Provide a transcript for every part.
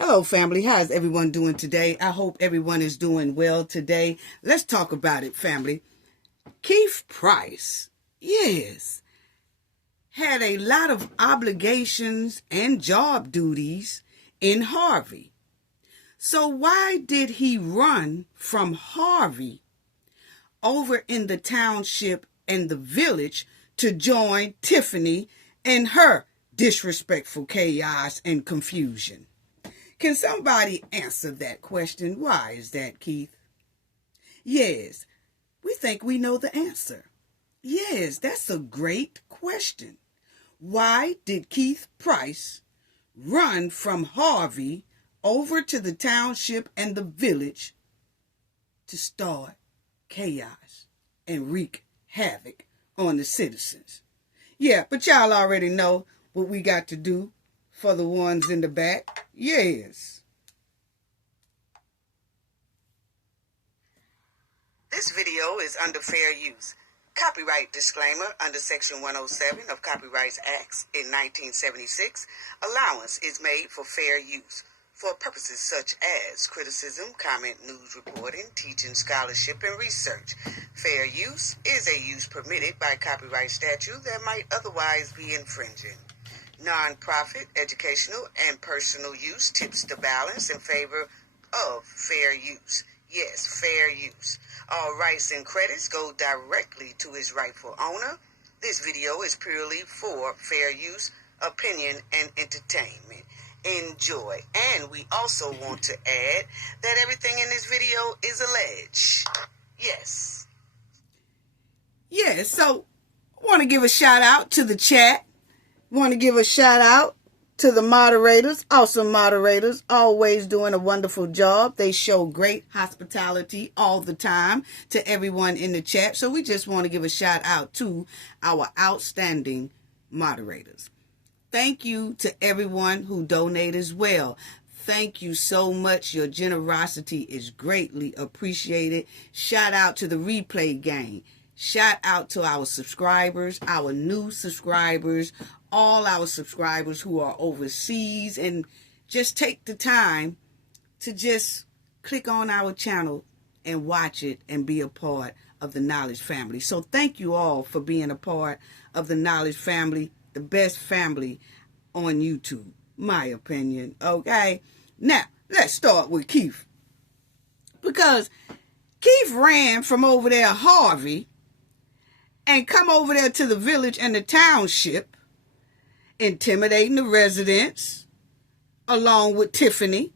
Hello, family. How's everyone doing today? I hope everyone is doing well today. Let's talk about it, family. Keith Price, yes, had a lot of obligations and job duties in Harvey. So why did he run from Harvey over in the township and the village to join Tiffany and her disrespectful chaos and confusion? Can somebody answer that question? Why is that, Keith? Yes, we think we know the answer. Yes, that's a great question. Why did Keith Price run from Harvey over to the township and the village to start chaos and wreak havoc on the citizens? Yeah, but y'all already know what we got to do for the ones in the back. Yes. This video is under fair use. Copyright disclaimer under Section 107 of Copyright Acts in 1976. Allowance is made for fair use for purposes such as criticism, comment, news reporting, teaching, scholarship, and research. Fair use is a use permitted by copyright statute that might otherwise be infringing. Non-profit, educational, and personal use tips the balance in favor of fair use. Yes, fair use. All rights and credits go directly to its rightful owner. This video is purely for fair use, opinion, and entertainment. Enjoy. And we also want to add that everything in this video is alleged. Yes. Yes, so I want to give a shout out to the chat. Want to give a shout out to the moderators, awesome moderators, always doing a wonderful job. They show great hospitality all the time to everyone in the chat. So we just want to give a shout out to our outstanding moderators. Thank you to everyone who donated as well. Thank you so much. Your generosity is greatly appreciated. Shout out to the replay gang. Shout out to our subscribers, our new subscribers, all our subscribers who are overseas, and just take the time to just click on our channel and watch it and be a part of the Knowledge family. So thank you all for being a part of the Knowledge family, the best family on YouTube, my opinion. Okay, now let's start with Keith, because Keith ran from over there Harvey and come over there to the village and the township, intimidating the residents along with Tiffany.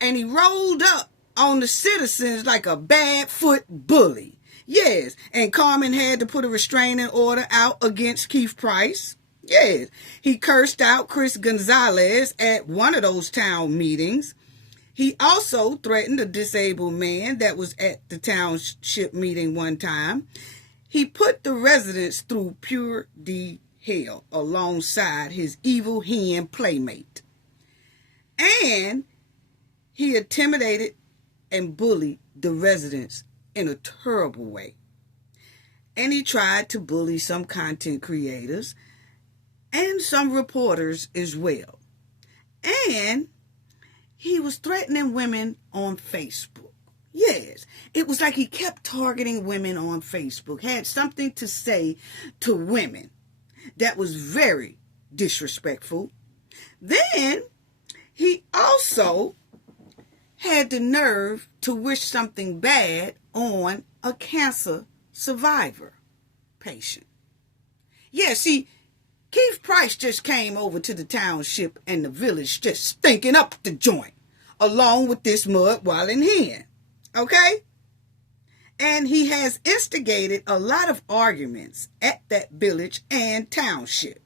And he rolled up on the citizens like a bad-foot bully. Yes, and Carmen had to put a restraining order out against Keith Price. Yes, he cursed out Chris Gonzalez at one of those town meetings. He also threatened a disabled man that was at the township meeting one time. He put the residents through pure hell alongside his evil hen playmate. And he intimidated and bullied the residents in a terrible way. And he tried to bully some content creators and some reporters as well. And he was threatening women on Facebook. Yes, it was like he kept targeting women on Facebook, had something to say to women that was very disrespectful. Then he also had the nerve to wish something bad on a cancer survivor patient. Yeah, see, Keith Price just came over to the township and the village just stinking up the joint, along with this mud-walling hen. Okay? And he has instigated a lot of arguments at that village and township.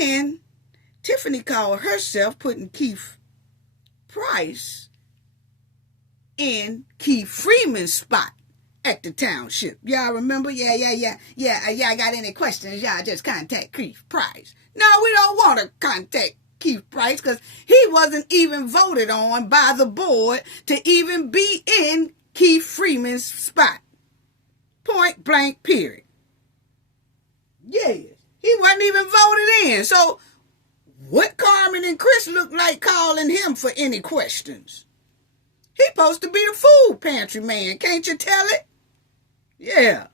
And Tiffany called herself putting Keith Price in Keith Freeman's spot at the township. Y'all remember? Yeah. Y'all got any questions? Y'all just contact Keith Price. No, we don't want to contact Keith Price because he wasn't even voted on by the board to even be in Keith Freeman's spot. Point blank, period. Yes, he wasn't even voted in. So what Carmen President Chris look like calling him for any questions? He supposed to be the food pantry man. Can't you tell it? Yeah.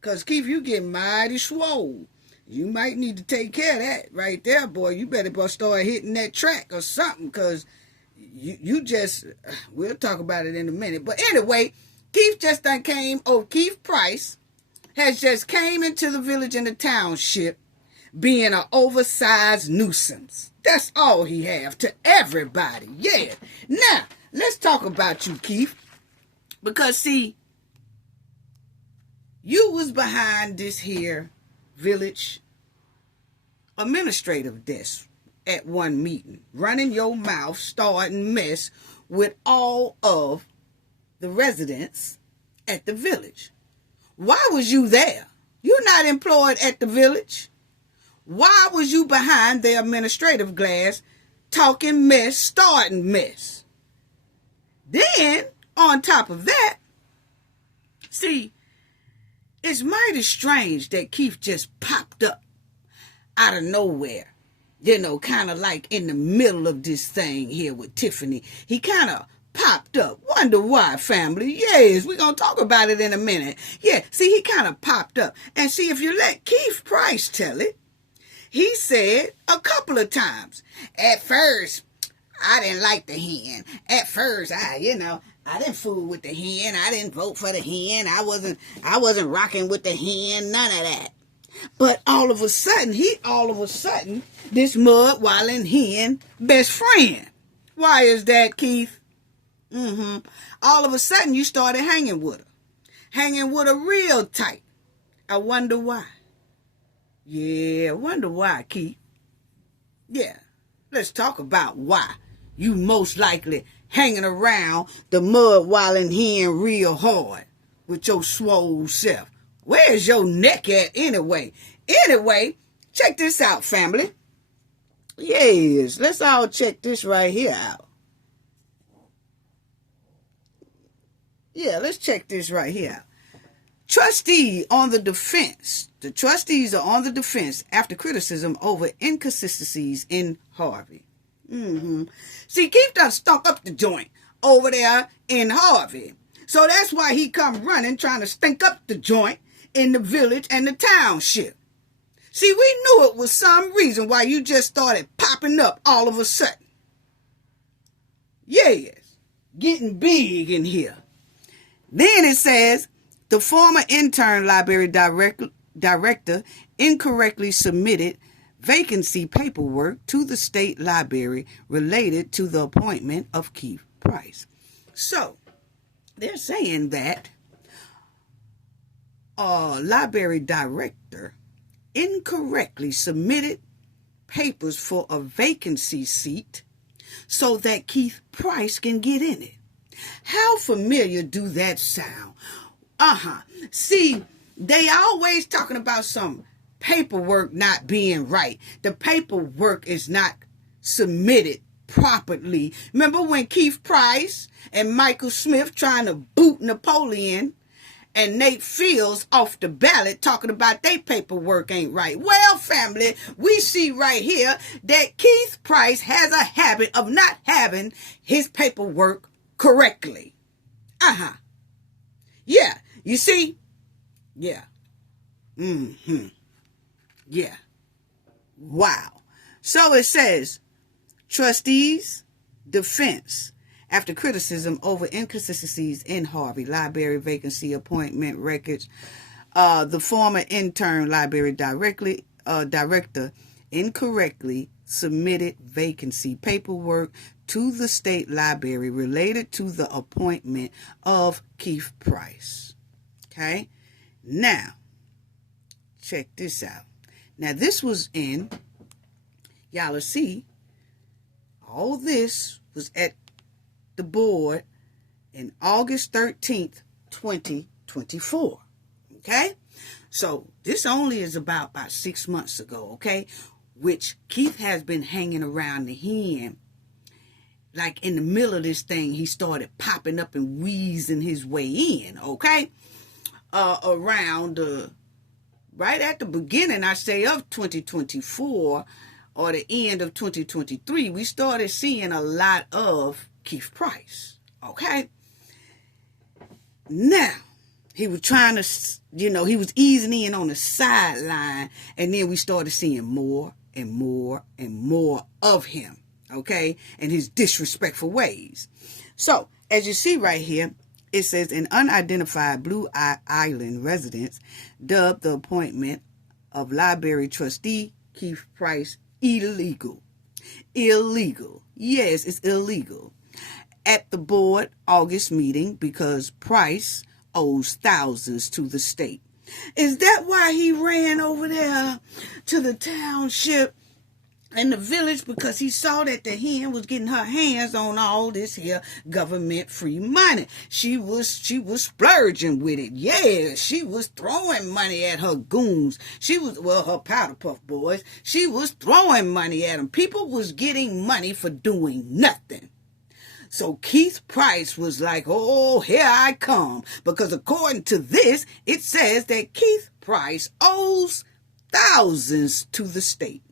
Because, Keith, you get mighty swole. You might need to take care of that right there, boy. You better start hitting that track or something, because you just, we'll talk about it in a minute. But anyway, Keith Price has just came into the village and the township being an oversized nuisance. That's all he have to everybody. Yeah. Now, let's talk about you, Keith. Because, see, you was behind this here village administrative desk at one meeting, running your mouth, starting mess with all of the residents at the village. Why was you there? You're not employed at the village. Why was you behind the administrative glass talking mess, starting mess? Then, on top of that, see, it's mighty strange that Keith just popped up out of nowhere. You know, kind of like in the middle of this thing here with Tiffany. He kind of popped up. Wonder why, family? Yes, we're going to talk about it in a minute. Yeah, see, he kind of popped up. And see, if you let Keith Price tell it, he said a couple of times, at first, I didn't like the hen. At first, I didn't fool with the hen. I didn't vote for the hen. I wasn't rocking with the hen. None of that. But all of a sudden, this mud wallin' hen best friend. Why is that, Keith? All of a sudden, you started hanging with her. Hanging with her real tight. I wonder why. Yeah, I wonder why, Keith. Yeah, let's talk about why you most likely hanging around the mud wallin' hen real hard with your swole self. Where's your neck at anyway? Anyway, check this out, family. Yes, let's all check this right here out. Yeah, let's check this right here out. Trustee on the defense. The trustees are on the defense after criticism over inconsistencies in Harvey. See, Keith done stunk up the joint over there in Harvey. So that's why he come running, trying to stink up the joint in the village and the township. See, we knew it was some reason why you just started popping up all of a sudden. Yes, getting big in here. Then it says, the former intern library director incorrectly submitted vacancy paperwork to the state library related to the appointment of Keith Price. So, they're saying that a library director incorrectly submitted papers for a vacancy seat so that Keith Price can get in it. How familiar do that sound? See, they always talking about some paperwork not being right. The paperwork is not submitted properly. Remember when Keith Price and Michael Smith trying to boot Napoleon and Nate Fields off the ballot talking about their paperwork ain't right? Well, family, we see right here that Keith Price has a habit of not having his paperwork correctly. Yeah, you see? Yeah. Yeah. Wow. So it says, trustees, defense, after criticism over inconsistencies in Harvey library vacancy appointment records, the former intern library director incorrectly submitted vacancy paperwork to the state library related to the appointment of Keith Price. Okay? Now, check this out. Now, this was in, y'all see, all this was at the board in August 13th, 2024. Okay? So, this only is about 6 months ago, okay? Which Keith has been hanging around the hen. Like in the middle of this thing, he started popping up and wheezing his way in, okay? Around, right at the beginning, I say, of 2024, or the end of 2023, we started seeing a lot of Keith Price. Okay? Now, he was trying to, he was easing in on the sideline, and then we started seeing more and more and more of him, okay, and his disrespectful ways. So, as you see right here, it says an unidentified Blue Island residents dubbed the appointment of library trustee Keith Price illegal. Illegal. Yes, it's illegal. At the board August meeting because Price owes thousands to the state. Is that why he ran over there to the township and the village? Because he saw that the hen was getting her hands on all this here government free money. She was splurging with it. Yeah, she was throwing money at her goons. Her powder puff boys. She was throwing money at them. People was getting money for doing nothing. So Keith Price was like, oh, here I come. Because according to this, it says that Keith Price owes thousands to the state.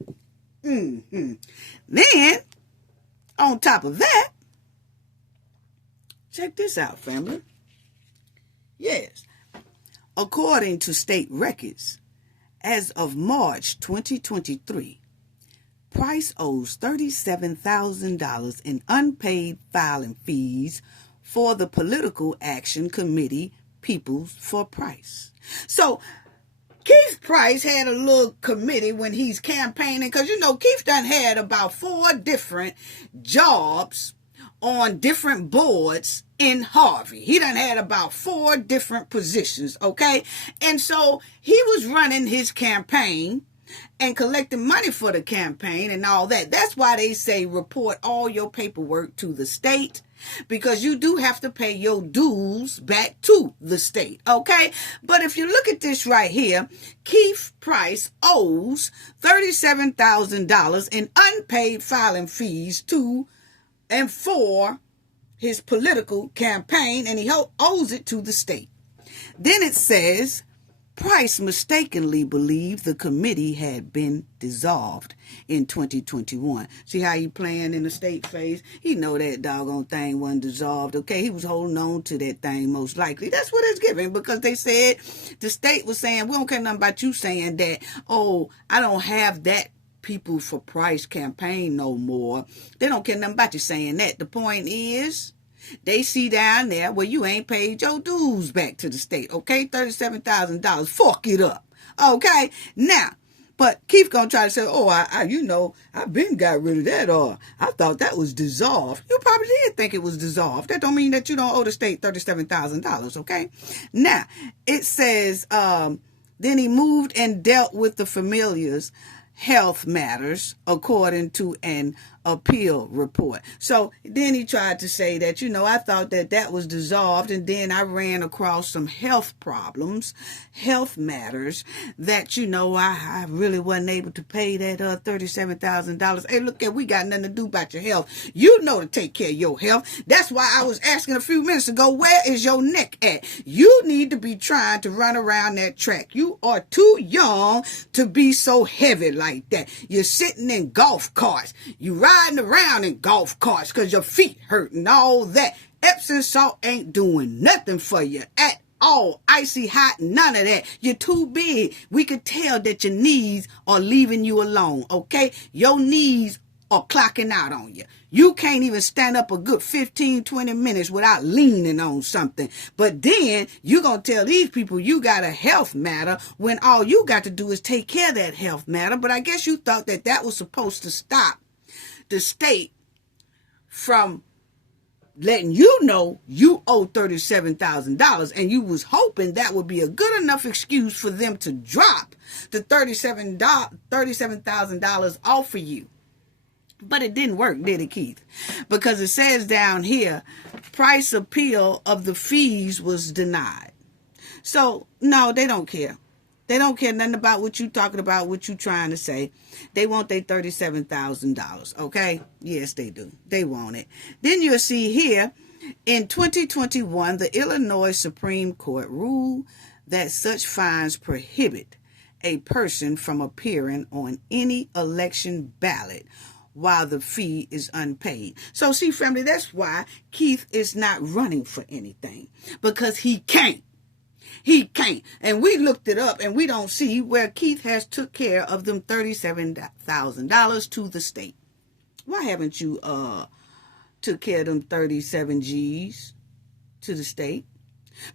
Then, on top of that, check this out, family. Yes, according to state records, as of March 2023, Price owes $37,000 in unpaid filing fees for the Political Action Committee Peoples for Price. So, Keith Price had a little committee when he's campaigning, because, Keith done had about 4 different jobs on different boards in Harvey. He done had about 4 different positions, okay? And so, he was running his campaign and collecting money for the campaign and all that. That's why they say report all your paperwork to the state, because you do have to pay your dues back to the state, okay? But if you look at this right here, Keith Price owes $37,000 in unpaid filing fees to and for his political campaign, and he owes it to the state. Then it says, Price mistakenly believed the committee had been dissolved in 2021. See how he playing in the state phase? He know that doggone thing wasn't dissolved, okay? He was holding on to that thing most likely. That's what it's giving, because they said, the state was saying, we don't care nothing about you saying that, oh, I don't have that People for Price campaign no more. They don't care nothing about you saying that. The point is, they see down there where you ain't paid your dues back to the state, okay? $37,000. Fuck it up, okay? Now, but Keith gonna try to say, oh, I've been got rid of that, or I thought that was dissolved. You probably did think it was dissolved. That don't mean that you don't owe the state $37,000, okay? Now, it says, then he moved and dealt with the familiars' health matters, according to an appeal report. So then he tried to say that, I thought that was dissolved, and then I ran across some health problems, health matters, that, I really wasn't able to pay that $37,000. Hey, look, we got nothing to do about your health. You know to take care of your health. That's why I was asking a few minutes ago, where is your neck at? You need to be trying to run around that track. You are too young to be so heavy like that. You're sitting in golf carts. You riding around in golf carts because your feet hurt and all that. Epsom salt ain't doing nothing for you at all. Icy hot, none of that. You're too big. We could tell that your knees are leaving you alone, okay? Your knees are clocking out on you. You can't even stand up a good 15, 20 minutes without leaning on something. But then you're going to tell these people you got a health matter when all you got to do is take care of that health matter. But I guess you thought that was supposed to stop the state from letting you know you owe $37,000, and you was hoping that would be a good enough excuse for them to drop the $37,000 off of you. But it didn't work, did it, Keith? Because it says down here, Price appeal of the fees was denied. So, no, they don't care. They don't care nothing about what you talking about, what you trying to say. They want their $37,000, okay? Yes, they do. They want it. Then you'll see here, in 2021, the Illinois Supreme Court ruled that such fines prohibit a person from appearing on any election ballot while the fee is unpaid. So see, family, that's why Keith is not running for anything, because he can't. He can't. And we looked it up and we don't see where Keith has took care of them $37,000 to the state. Why haven't you took care of them 37 G's to the state?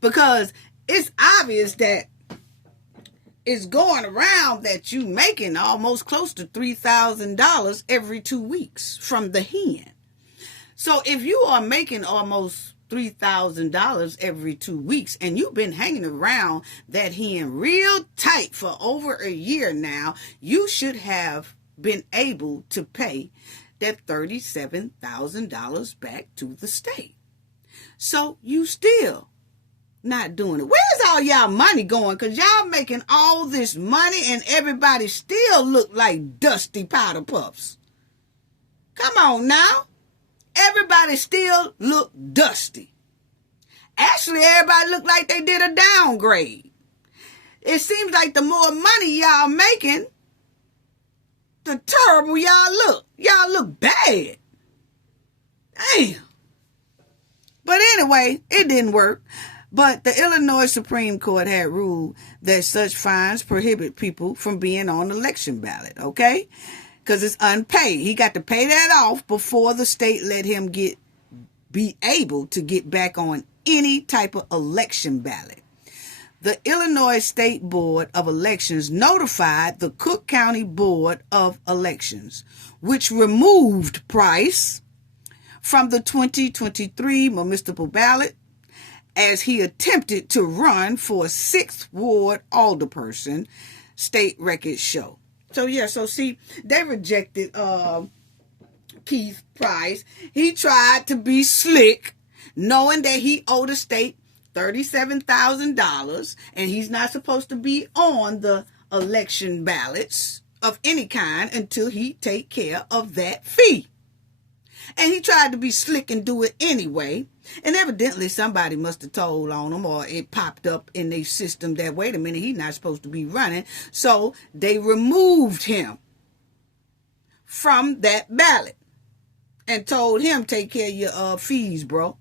Because it's obvious that it's going around that you making almost close to $3,000 every 2 weeks from the hen. So if you are making almost $3,000 every 2 weeks and you've been hanging around that hen real tight for over a year now, you should have been able to pay that $37,000 back to the state. So you still not doing it. Where's all y'all money going? Because y'all making all this money and everybody still look like dusty powder puffs. Come on now. Everybody still look dusty. Actually, everybody look like they did a downgrade. It seems like the more money y'all making, the terrible y'all look. Y'all look bad. Damn. But anyway, it didn't work. But the Illinois Supreme Court had ruled that such fines prohibit people from being on the election ballot, okay? Because it's unpaid. He got to pay that off before the state let him be able to get back on any type of election ballot. The Illinois State Board of Elections notified the Cook County Board of Elections, which removed Price from the 2023 municipal ballot as he attempted to run for a 6th Ward alderperson, state records show. So yeah, so see, they rejected Keith Price. He tried to be slick, knowing that he owed the state $37,000 and he's not supposed to be on the election ballots of any kind until he take care of that fee. And he tried to be slick and do it anyway. And evidently somebody must have told on him, or it popped up in their system that, wait a minute, he's not supposed to be running. So they removed him from that ballot and told him, take care of your fees, bro.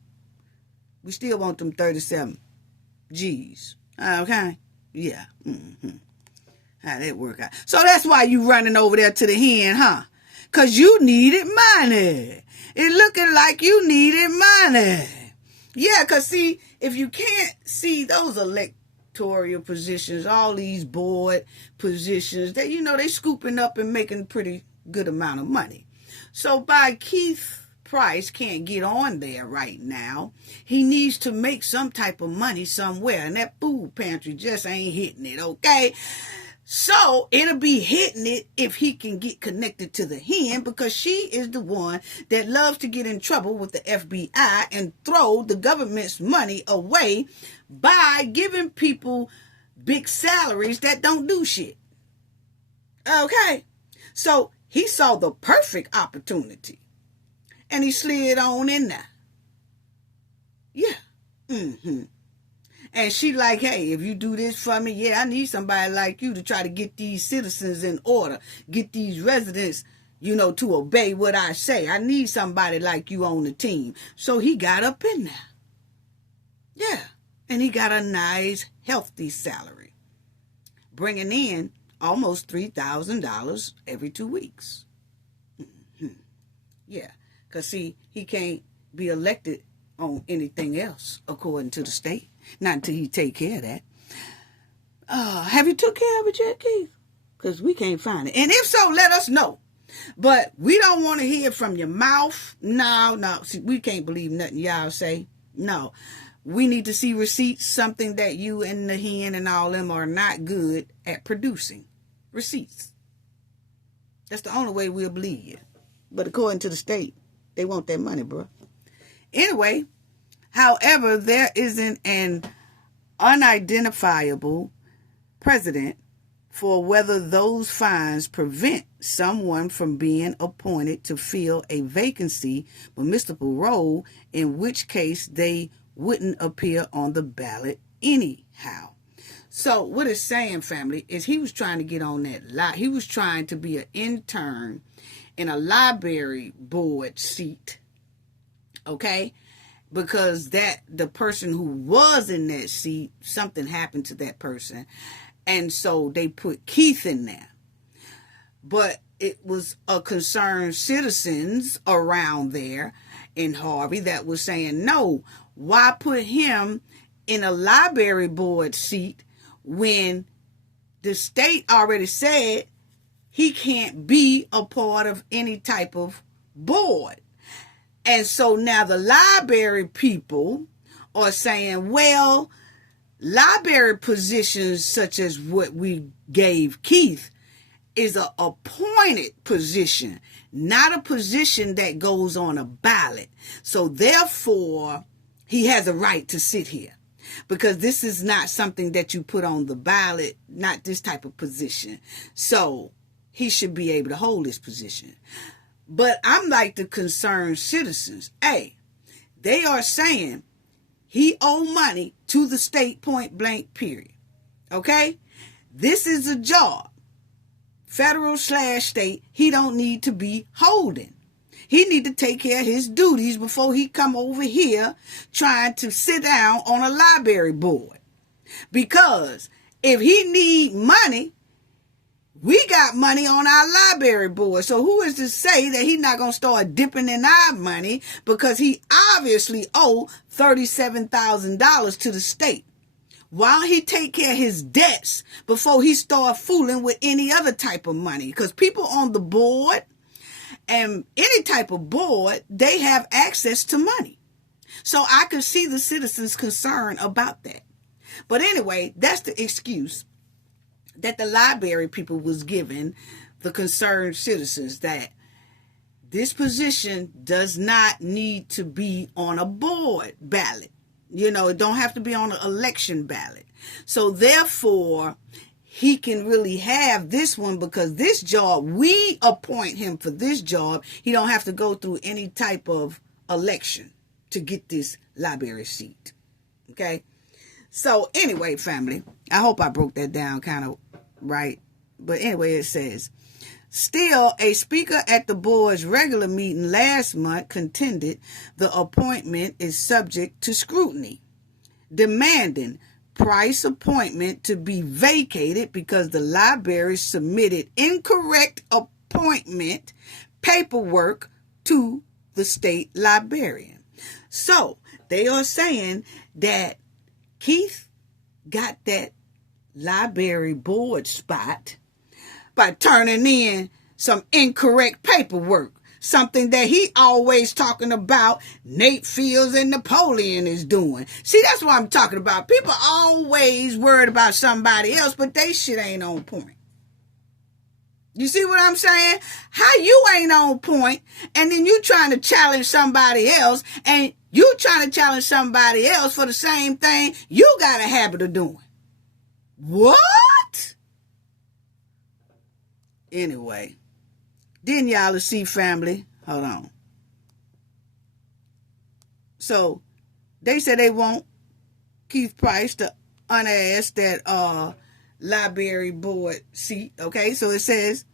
We still want them 37 G's. Okay? Yeah. Mm-hmm. How that work out? So that's why you running over there to the hen, huh? Because you needed money. It looking like you needed money. Yeah, because see, if you can't see those electoral positions, all these board positions, that they scooping up and making a pretty good amount of money. So by Keith Price can't get on there right now, he needs to make some type of money somewhere, and that food pantry just ain't hitting it, okay? So it'll be hitting it if he can get connected to the hen, because she is the one that loves to get in trouble with the FBI and throw the government's money away by giving people big salaries that don't do shit. Okay? So he saw the perfect opportunity and he slid on in there. Yeah. Mm-hmm. And she like, hey, if you do this for me, yeah, I need somebody like you to try to get these citizens in order, get these residents, to obey what I say. I need somebody like you on the team. So he got up in there. Yeah. And he got a nice, healthy salary, bringing in almost $3,000 every 2 weeks. Mm-hmm. Yeah. Because, see, he can't be elected on anything else, according to the state. Not until he take care of that. Have you took care of it yet, Keith? Because we can't find it. And if so, let us know. But we don't want to hear from your mouth. No. See, we can't believe nothing y'all say. No. We need to see receipts, something that you and the hen and all them are not good at producing. Receipts. That's the only way we'll believe you. But according to the state, they want that money, bro. Anyway, however, there isn't an unidentifiable precedent for whether those fines prevent someone from being appointed to fill a vacancy municipal role, in which case they wouldn't appear on the ballot anyhow. So what it's saying, family, is he was trying to get on that he was trying to be an intern in a library board seat, okay? Because the person who was in that seat, something happened to that person, and so they put Keith in there. But it was a concerned citizens around there in Harvey that was saying, no, why put him in a library board seat when the state already said he can't be a part of any type of board? And so now the library people are saying, well, library positions such as what we gave Keith is an appointed position, not a position that goes on a ballot. So therefore, he has a right to sit here, because this is not something that you put on the ballot, not this type of position. So he should be able to hold this position. But I'm like the concerned citizens. Hey, they are saying he owe money to the state, point blank, period. Okay? This is a job, federal/state, he don't need to be holding. He need to take care of his duties before he come over here trying to sit down on a library board. Because if he need money, we got money on our library board. So who is to say that he's not going to start dipping in our money, because he obviously owe $37,000 to the state? Why don't he take care of his debts before he start fooling with any other type of money? Because people on the board and any type of board, they have access to money. So I could see the citizens' concern about that. But anyway, that's the excuse that the library people was giving the concerned citizens, that this position does not need to be on a board ballot. You know, it don't have to be on an election ballot. So therefore, he can really have this one, because this job, we appoint him for this job. He don't have to go through any type of election to get this library seat. Okay? So anyway, family, I hope I broke that down kind of right. But anyway, it says, still, a speaker at the board's regular meeting last month contended the appointment is subject to scrutiny, demanding Price's appointment to be vacated because the library submitted incorrect appointment paperwork to the state librarian. So they are saying that Keith got that library board spot by turning in some incorrect paperwork, something that he always talking about Nate Fields and Napoleon is doing. See, that's what I'm talking about. People always worried about somebody else, but they shit ain't on point. You see what I'm saying? How you ain't on point, and then you trying to challenge somebody else, and you trying to challenge somebody else for the same thing you got a habit of doing. What? Anyway, then y'all see, family, hold on. So they said they want Keith Price to unask that library board seat. Okay, so it says,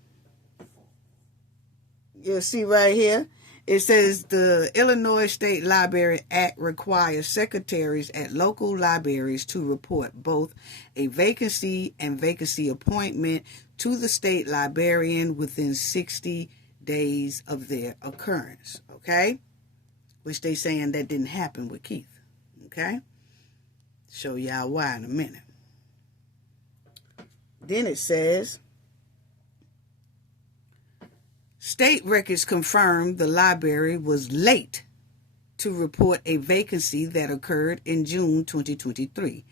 you'll see right here, it says the Illinois State Library Act requires secretaries at local libraries to report both a vacancy and vacancy appointment to the state librarian within 60 days of their occurrence. Okay? Which they saying that didn't happen with Keith. Okay? Show y'all why in a minute. Then it says, state records confirmed the library was late to report a vacancy that occurred in June 2023.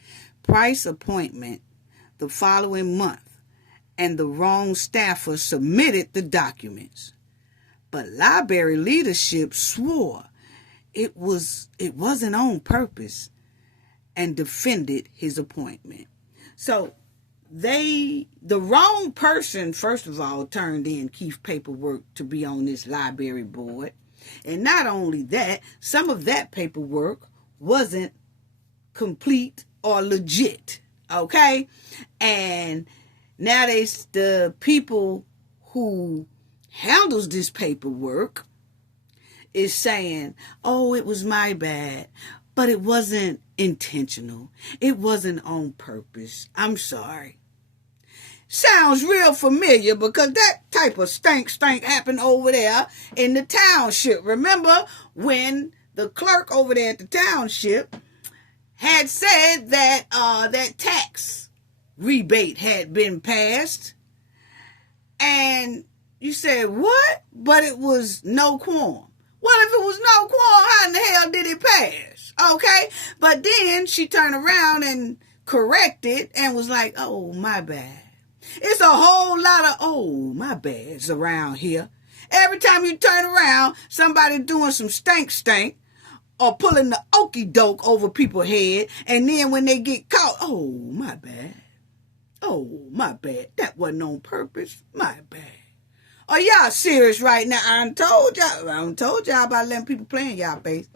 Price appointment the following month, and the wrong staffer submitted the documents. But library leadership swore it wasn't on purpose and defended his appointment. So the wrong person, first of all, turned in Keith's paperwork to be on this library board. And not only that, some of that paperwork wasn't complete or legit. Okay? And now the people who handles this paperwork is saying, oh, it was my bad, but it wasn't intentional. It wasn't on purpose. I'm sorry. Sounds real familiar because that type of stank happened over there in the township. Remember when the clerk over there at the township had said that that tax rebate had been passed, and you said, what? But it was no quorum. Well, if it was no quorum, how in the hell did it pass? Okay? But then she turned around and corrected and was like, oh, my bad. It's a whole lot of, oh, my bads around here. Every time you turn around, somebody doing some stank or pulling the okie doke over people's head. And then when they get caught, oh, my bad. Oh, my bad. That wasn't on purpose. My bad. Are y'all serious right now? I done told y'all about letting people play in y'all face.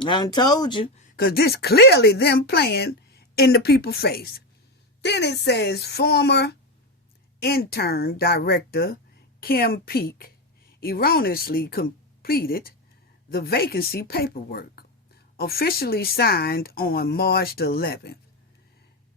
I done told you. Because this clearly them playing in the people's face. Then it says, former intern director Kim Peek erroneously completed the vacancy paperwork, officially signed on March the 11th.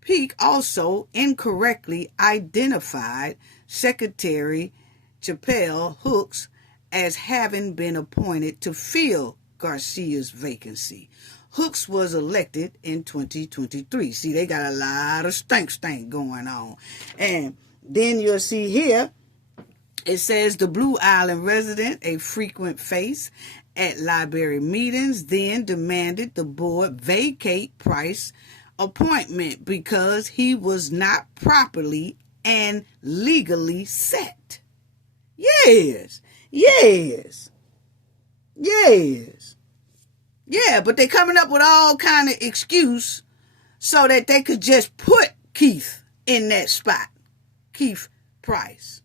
Peek also incorrectly identified Secretary Chappelle Hooks as having been appointed to fill Garcia's vacancy. Hooks was elected in 2023. See, they got a lot of stank going on. And then you'll see here, it says the Blue Island resident, a frequent face at library meetings, then demanded the board vacate Price's appointment because he was not properly and legally set. Yes. Yeah, but they coming up with all kind of excuse so that they could just put Keith in that spot. Keith Price.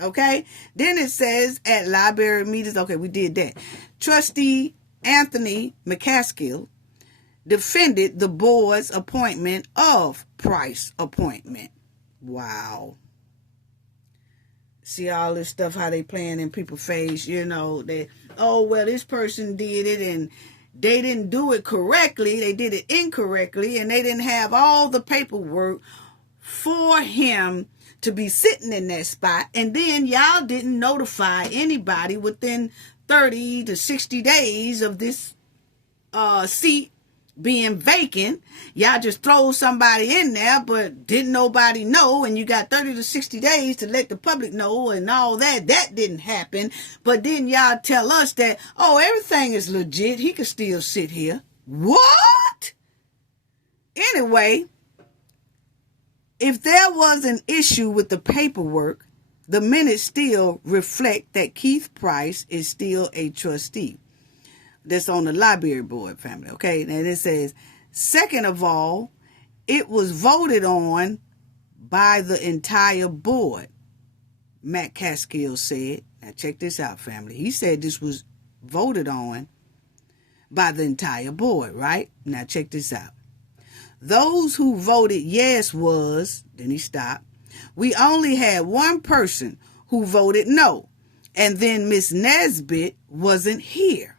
Okay? Then it says at library meetings, okay, we did that. Trustee Anthony McCaskill defended the board's appointment of Price appointment. Wow. See all this stuff, how they playing in people's face, you know, they, oh, well, this person did it and they didn't do it correctly. They did it incorrectly and they didn't have all the paperwork for him to be sitting in that spot. And then y'all didn't notify anybody within 30 to 60 days of this seat being vacant. Y'all just throw somebody in there, but didn't nobody know, and you got 30 to 60 days to let the public know and all that. That didn't happen. But then y'all tell us that, oh, everything is legit. He can still sit here. What? Anyway, if there was an issue with the paperwork, the minutes still reflect that Keith Price is still a trustee. That's on the library board, family, okay? And it says, second of all, it was voted on by the entire board, Matt Caskill said. Now, check this out, family. He said this was voted on by the entire board, right? Now, check this out. Those who voted yes was, then he stopped. We only had one person who voted no, and then Miss Nesbitt wasn't here.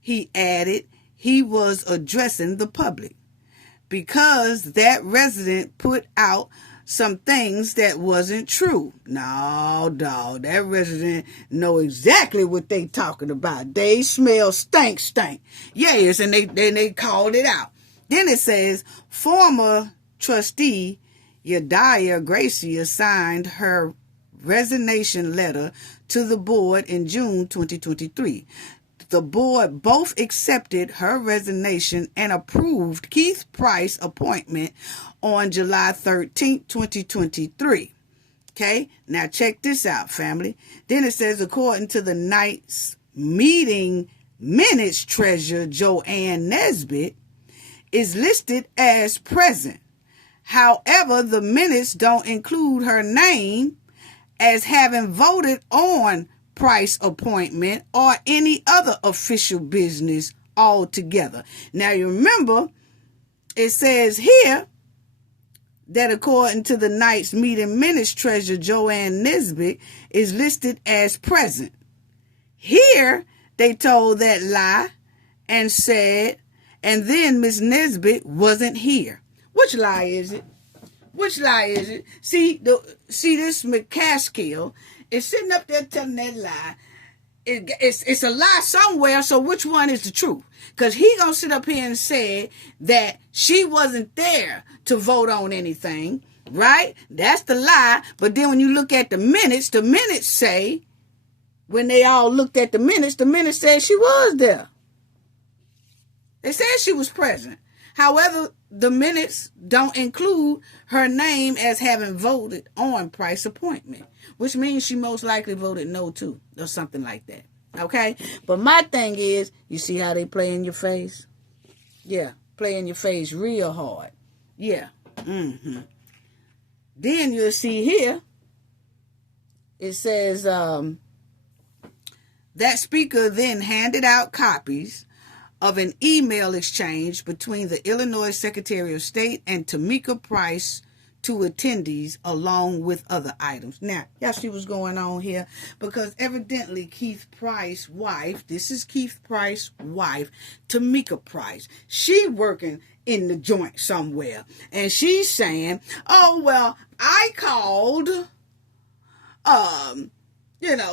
He added he was addressing the public because that resident put out some things that wasn't true. No, dog, that resident know exactly what they talking about. They smell stank. Yes, and they called it out. Then it says, former trustee Yadiah Gracia signed her resignation letter to the board in June 2023. The board both accepted her resignation and approved Keith Price's appointment on July 13, 2023. Okay, now check this out, family. Then it says, according to the night's meeting minutes, treasurer Joanne Nesbitt is listed as present. However, the minutes don't include her name as having voted on Price appointment or any other official business altogether. Now you remember, it says here that according to the night's meeting minutes, Treasurer Joanne Nisbet is listed as present. Here, they told that lie and said, and then Miss Nisbet wasn't here. Which lie is it? Which lie is it? See, this McCaskill is sitting up there telling that lie. It's a lie somewhere, so which one is the truth? Because he gonna sit up here and say that she wasn't there to vote on anything, right? That's the lie. But then when you look at the minutes say, when they all looked at the minutes said she was there. They said she was present. However, the minutes don't include her name as having voted on Price's appointment, which means she most likely voted no too, or something like that. Okay? But my thing is, you see how they play in your face? Yeah, play in your face real hard. Yeah. Mm-hmm. Then you'll see here, it says, that speaker then handed out copies of an email exchange between the Illinois Secretary of State and Tamika Price to attendees, along with other items. Now, y'all see what's going on here? Because evidently Keith Price's wife, this is Keith Price's wife, Tamika Price, she working in the joint somewhere. And she's saying, oh, well, I called,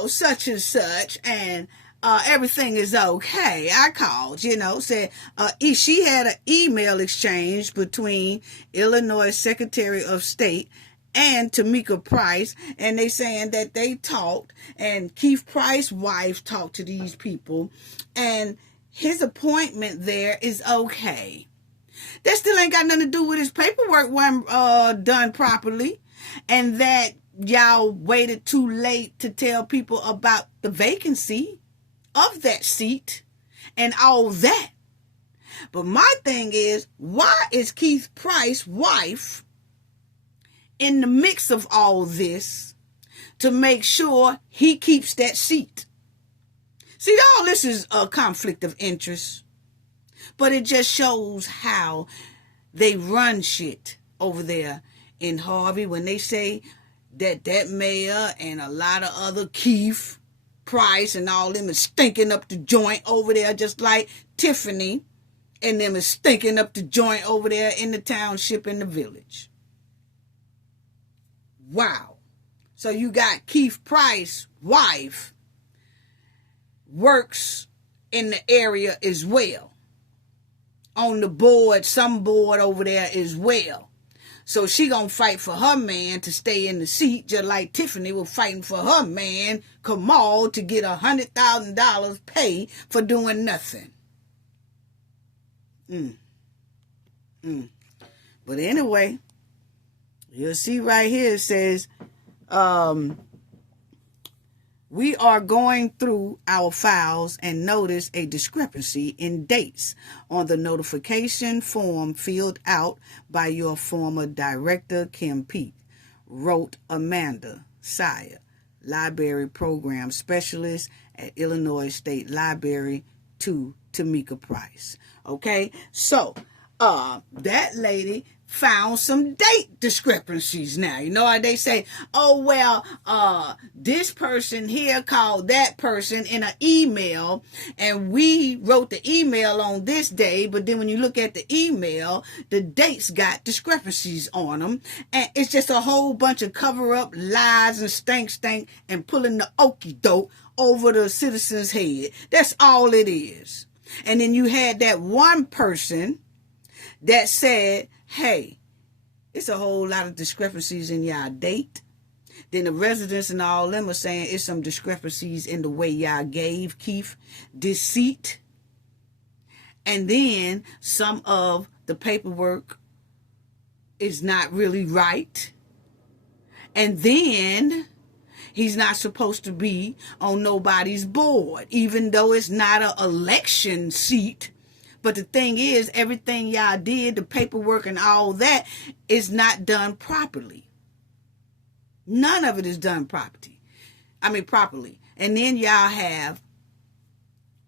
such and such, and everything is okay. I called, said she had an email exchange between Illinois Secretary of State and Tamika Price, and they saying that they talked, and Keith Price's wife talked to these people, and his appointment there is okay. That still ain't got nothing to do with his paperwork wasn't done properly, and that y'all waited too late to tell people about the vacancy of that seat and all that. But my thing is, why is Keith Price's wife in the mix of all this to make sure he keeps that seat? See, all this is a conflict of interest, but it just shows how they run shit over there in Harvey when they say that mayor and a lot of other Keith Price and all them is stinking up the joint over there, just like Tiffany and them is stinking up the joint over there in the township in the village. Wow. So you got Keith Price's wife works in the area as well. On the board, some board over there as well. So she gonna fight for her man to stay in the seat, just like Tiffany was fighting for her man, Kamal, to get $100,000 pay for doing nothing. But anyway, you'll see right here it says, we are going through our files and notice a discrepancy in dates on the notification form filled out by your former director, Kim Peek, wrote Amanda Sire, Library Program Specialist at Illinois State Library, to Tamika Price. Okay, so that lady found some date discrepancies now. You know how they say, oh, well, this person here called that person in an email, and we wrote the email on this day, but then when you look at the email, the dates got discrepancies on them, and it's just a whole bunch of cover-up lies and stank, and pulling the okie doke over the citizen's head. That's all it is. And then you had that one person that said, hey, it's a whole lot of discrepancies in y'all date. Then the residents and all them are saying it's some discrepancies in the way y'all gave Keith this seat. And then some of the paperwork is not really right. And then he's not supposed to be on nobody's board, even though it's not an election seat. But the thing is, everything y'all did, the paperwork and all that, is not done properly. None of it is done properly. And then y'all have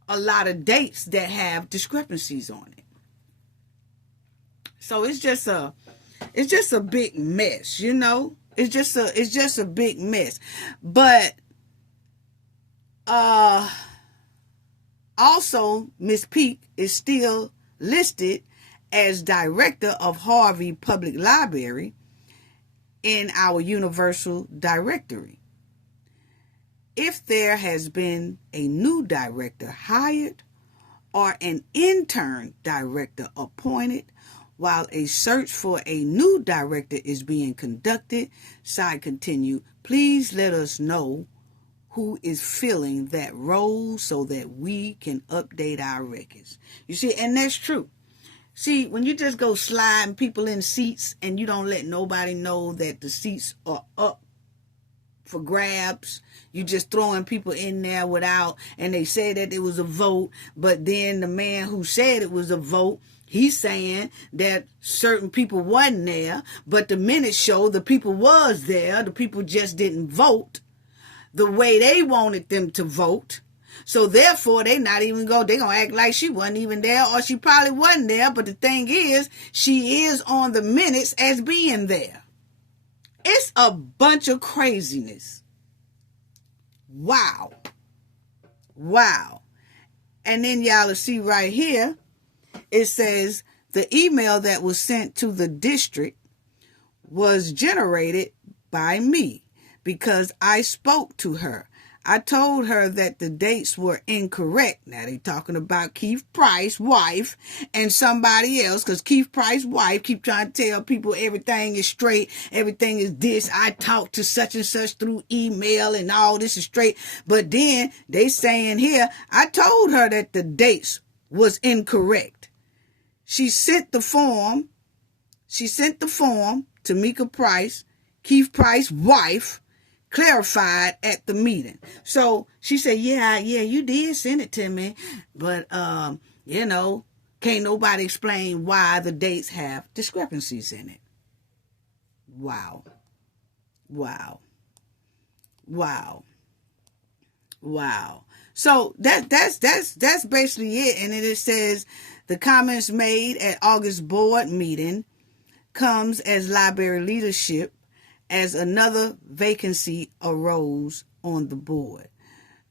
a lot of dates that have discrepancies on it. So it's just It's just a big mess, you know. It's just a big mess. But also Miss Peak is still listed as director of Harvey Public Library in our Universal Directory. If there has been a new director hired or an intern director appointed while a search for a new director is being conducted, side continue, please let us know who is filling that role so that we can update our records. You see, and that's true. See, when you just go sliding people in seats and you don't let nobody know that the seats are up for grabs, you just throwing people in there without, and they say that it was a vote, but then the man who said it was a vote, he's saying that certain people wasn't there, but the minutes show the people was there, the people just didn't vote the way they wanted them to vote. So therefore, they not even they gonna act like she wasn't even there, or she probably wasn't there. But the thing is, she is on the minutes as being there. It's a bunch of craziness. Wow. Wow. And then y'all will see right here, it says the email that was sent to the district was generated by me because I spoke to her. I told her that the dates were incorrect. Now they talking about Keith Price's wife and somebody else, because Keith Price's wife keep trying to tell people everything is straight, everything is this. I talked to such and such through email and all this is straight. But then they saying here, I told her that the dates was incorrect. She sent the form to Mika Price, Keith Price's wife, clarified at the meeting. So she said, yeah, you did send it to me, but can't nobody explain why the dates have discrepancies in it. Wow. So that's basically it. And it says the comments made at August board meeting comes as library leadership as another vacancy arose on the board.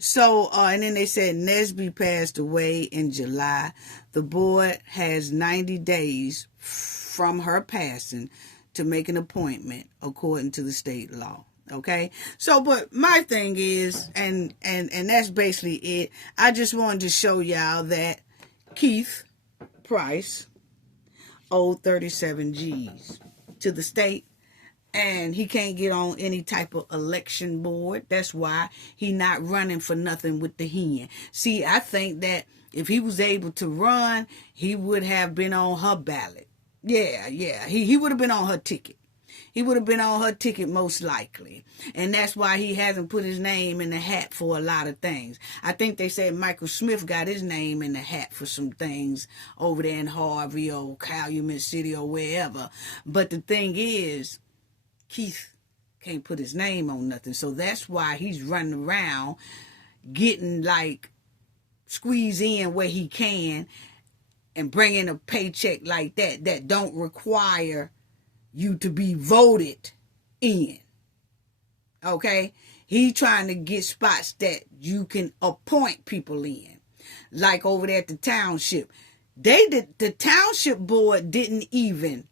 So, and then they said Nesby passed away in July. The board has 90 days from her passing to make an appointment according to the state law. Okay? So, but my thing is, and that's basically it. I just wanted to show y'all that Keith Price owed 37 G's to the state. And he can't get on any type of election board. That's why he not running for nothing with the hen. See, I think that if he was able to run, he would have been on her ballot. Yeah. He would have been on her ticket. He would have been on her ticket most likely. And that's why he hasn't put his name in the hat for a lot of things. I think they said Michael Smith got his name in the hat for some things over there in Harvey or Calumet City or wherever. But the thing is, Keith can't put his name on nothing. So that's why he's running around getting like squeeze in where he can and bringing a paycheck like that don't require you to be voted in. Okay? He trying to get spots that you can appoint people in. Like over there at the Township. The Township board didn't even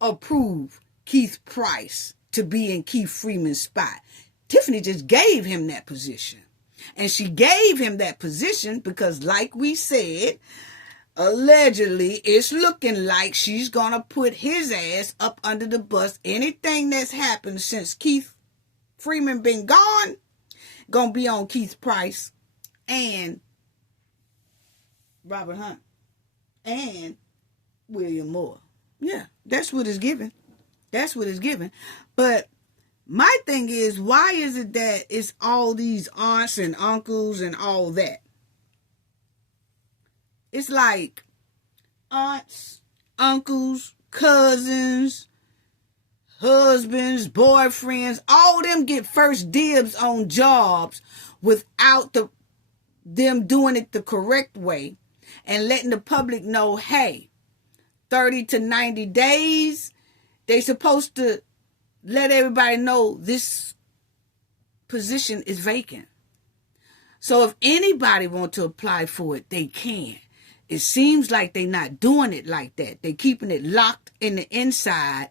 approve Keith Price to be in Keith Freeman's spot. Tiffany just gave him that position. And she gave him that position because, like we said, allegedly, it's looking like she's going to put his ass up under the bus. Anything that's happened since Keith Freeman been gone, going to be on Keith Price and Robert Hunt and William Moore. Yeah, that's what it's given. That's what it's given. But my thing is, why is it that it's all these aunts and uncles and all that? It's like aunts, uncles, cousins, husbands, boyfriends, all them get first dibs on jobs without them doing it the correct way and letting the public know, hey, 30 to 90 days, they supposed to let everybody know this position is vacant. So if anybody want to apply for it, they can. It seems like they're not doing it like that. They're keeping it locked in the inside,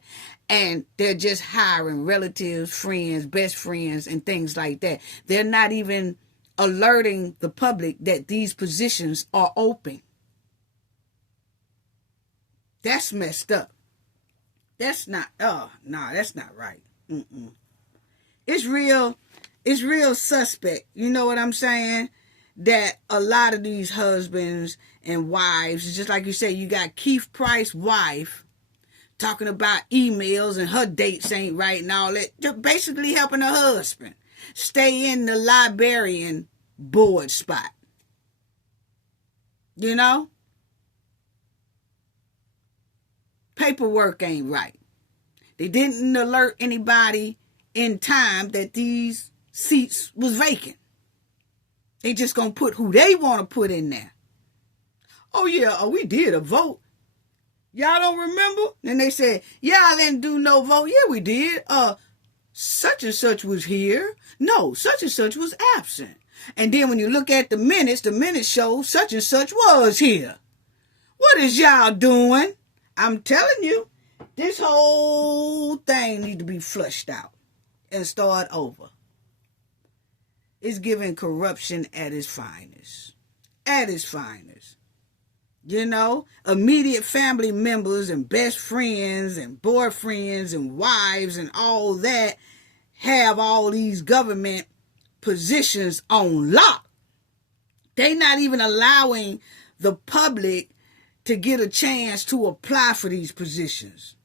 and they're just hiring relatives, friends, best friends, and things like that. They're not even alerting the public that these positions are open. That's messed up. That's not, that's not right. It's real suspect. You know what I'm saying? That a lot of these husbands and wives, just like you say, you got Keith Price's wife talking about emails and her dates ain't right and all that. Just basically helping her husband stay in the librarian board spot. You know? Paperwork ain't right. They didn't alert anybody in time that these seats was vacant. They just gonna put who they want to put in there. Oh yeah, we did a vote. Y'all don't remember? And they said, y'all didn't do no vote. Yeah, we did. Such and such was here. No, such and such was absent. And then when you look at the minutes show such and such was here. What is y'all doing? I'm telling you, this whole thing need to be flushed out and start over. It's giving corruption at its finest. At its finest. You know, immediate family members and best friends and boyfriends and wives and all that have all these government positions on lock. They not even allowing the public to get a chance to apply for these positions.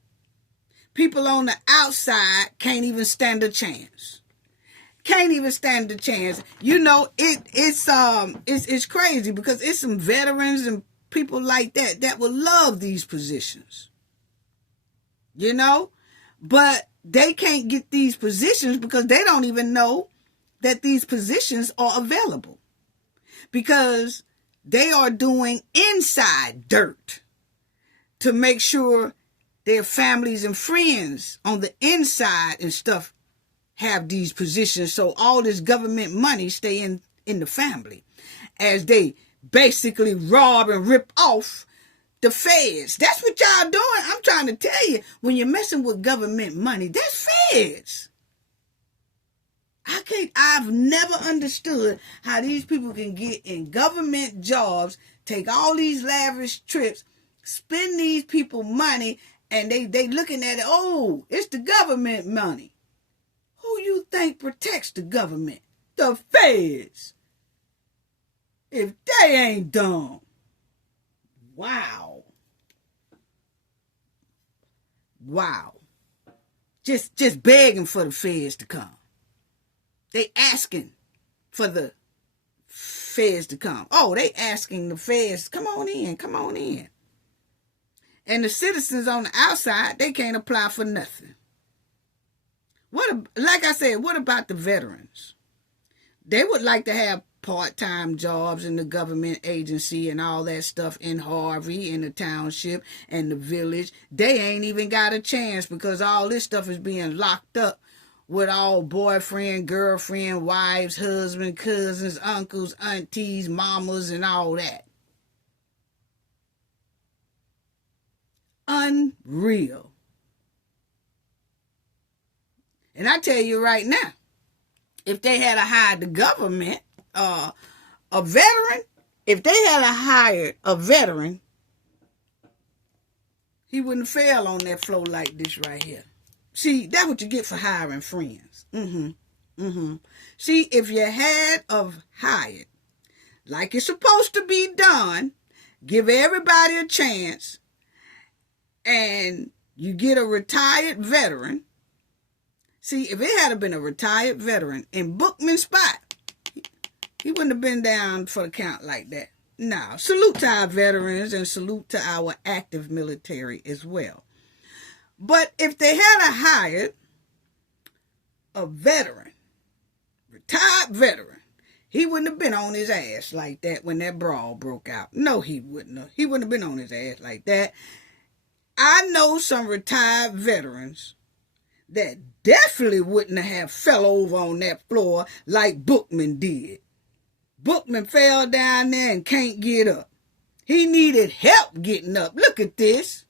People on the outside can't even stand a chance. Can't even stand a chance. You know, it's crazy because it's some veterans and people like that would love these positions. You know? But they can't get these positions because they don't even know that these positions are available. Because they are doing inside dirt to make sure their families and friends on the inside and stuff have these positions. So all this government money stay in the family as they basically rob and rip off the feds. That's what y'all doing. I'm trying to tell you, when you're messing with government money, that's feds. I've never understood how these people can get in government jobs, take all these lavish trips, spend these people money, and they looking at it, oh, it's the government money. Who you think protects the government? The feds. If they ain't dumb. Wow. Wow. Just begging for the feds to come. They asking for the feds to come. Oh, they asking the feds, come on in, come on in. And the citizens on the outside, they can't apply for nothing. Like I said, what about the veterans? They would like to have part-time jobs in the government agency and all that stuff in Harvey, in the township, and the village. They ain't even got a chance because all this stuff is being locked up with all boyfriend, girlfriend, wives, husband, cousins, uncles, aunties, mamas, and all that. Unreal. And I tell you right now, if they had hired the government, a veteran, if they had hired a veteran, he wouldn't fail on that floor like this right here. See, that's what you get for hiring friends. See, if you had hired like it's supposed to be done, give everybody a chance, and you get a retired veteran. See, if it had been a retired veteran in Bookman's spot, he wouldn't have been down for the count like that. No, salute to our veterans and salute to our active military as well. But if they had hired a veteran, retired veteran, he wouldn't have been on his ass like that when that brawl broke out. No, he wouldn't have. He wouldn't have been on his ass like that. I know some retired veterans that definitely wouldn't have fell over on that floor like Bookman did. Bookman fell down there and can't get up. He needed help getting up. Look at this.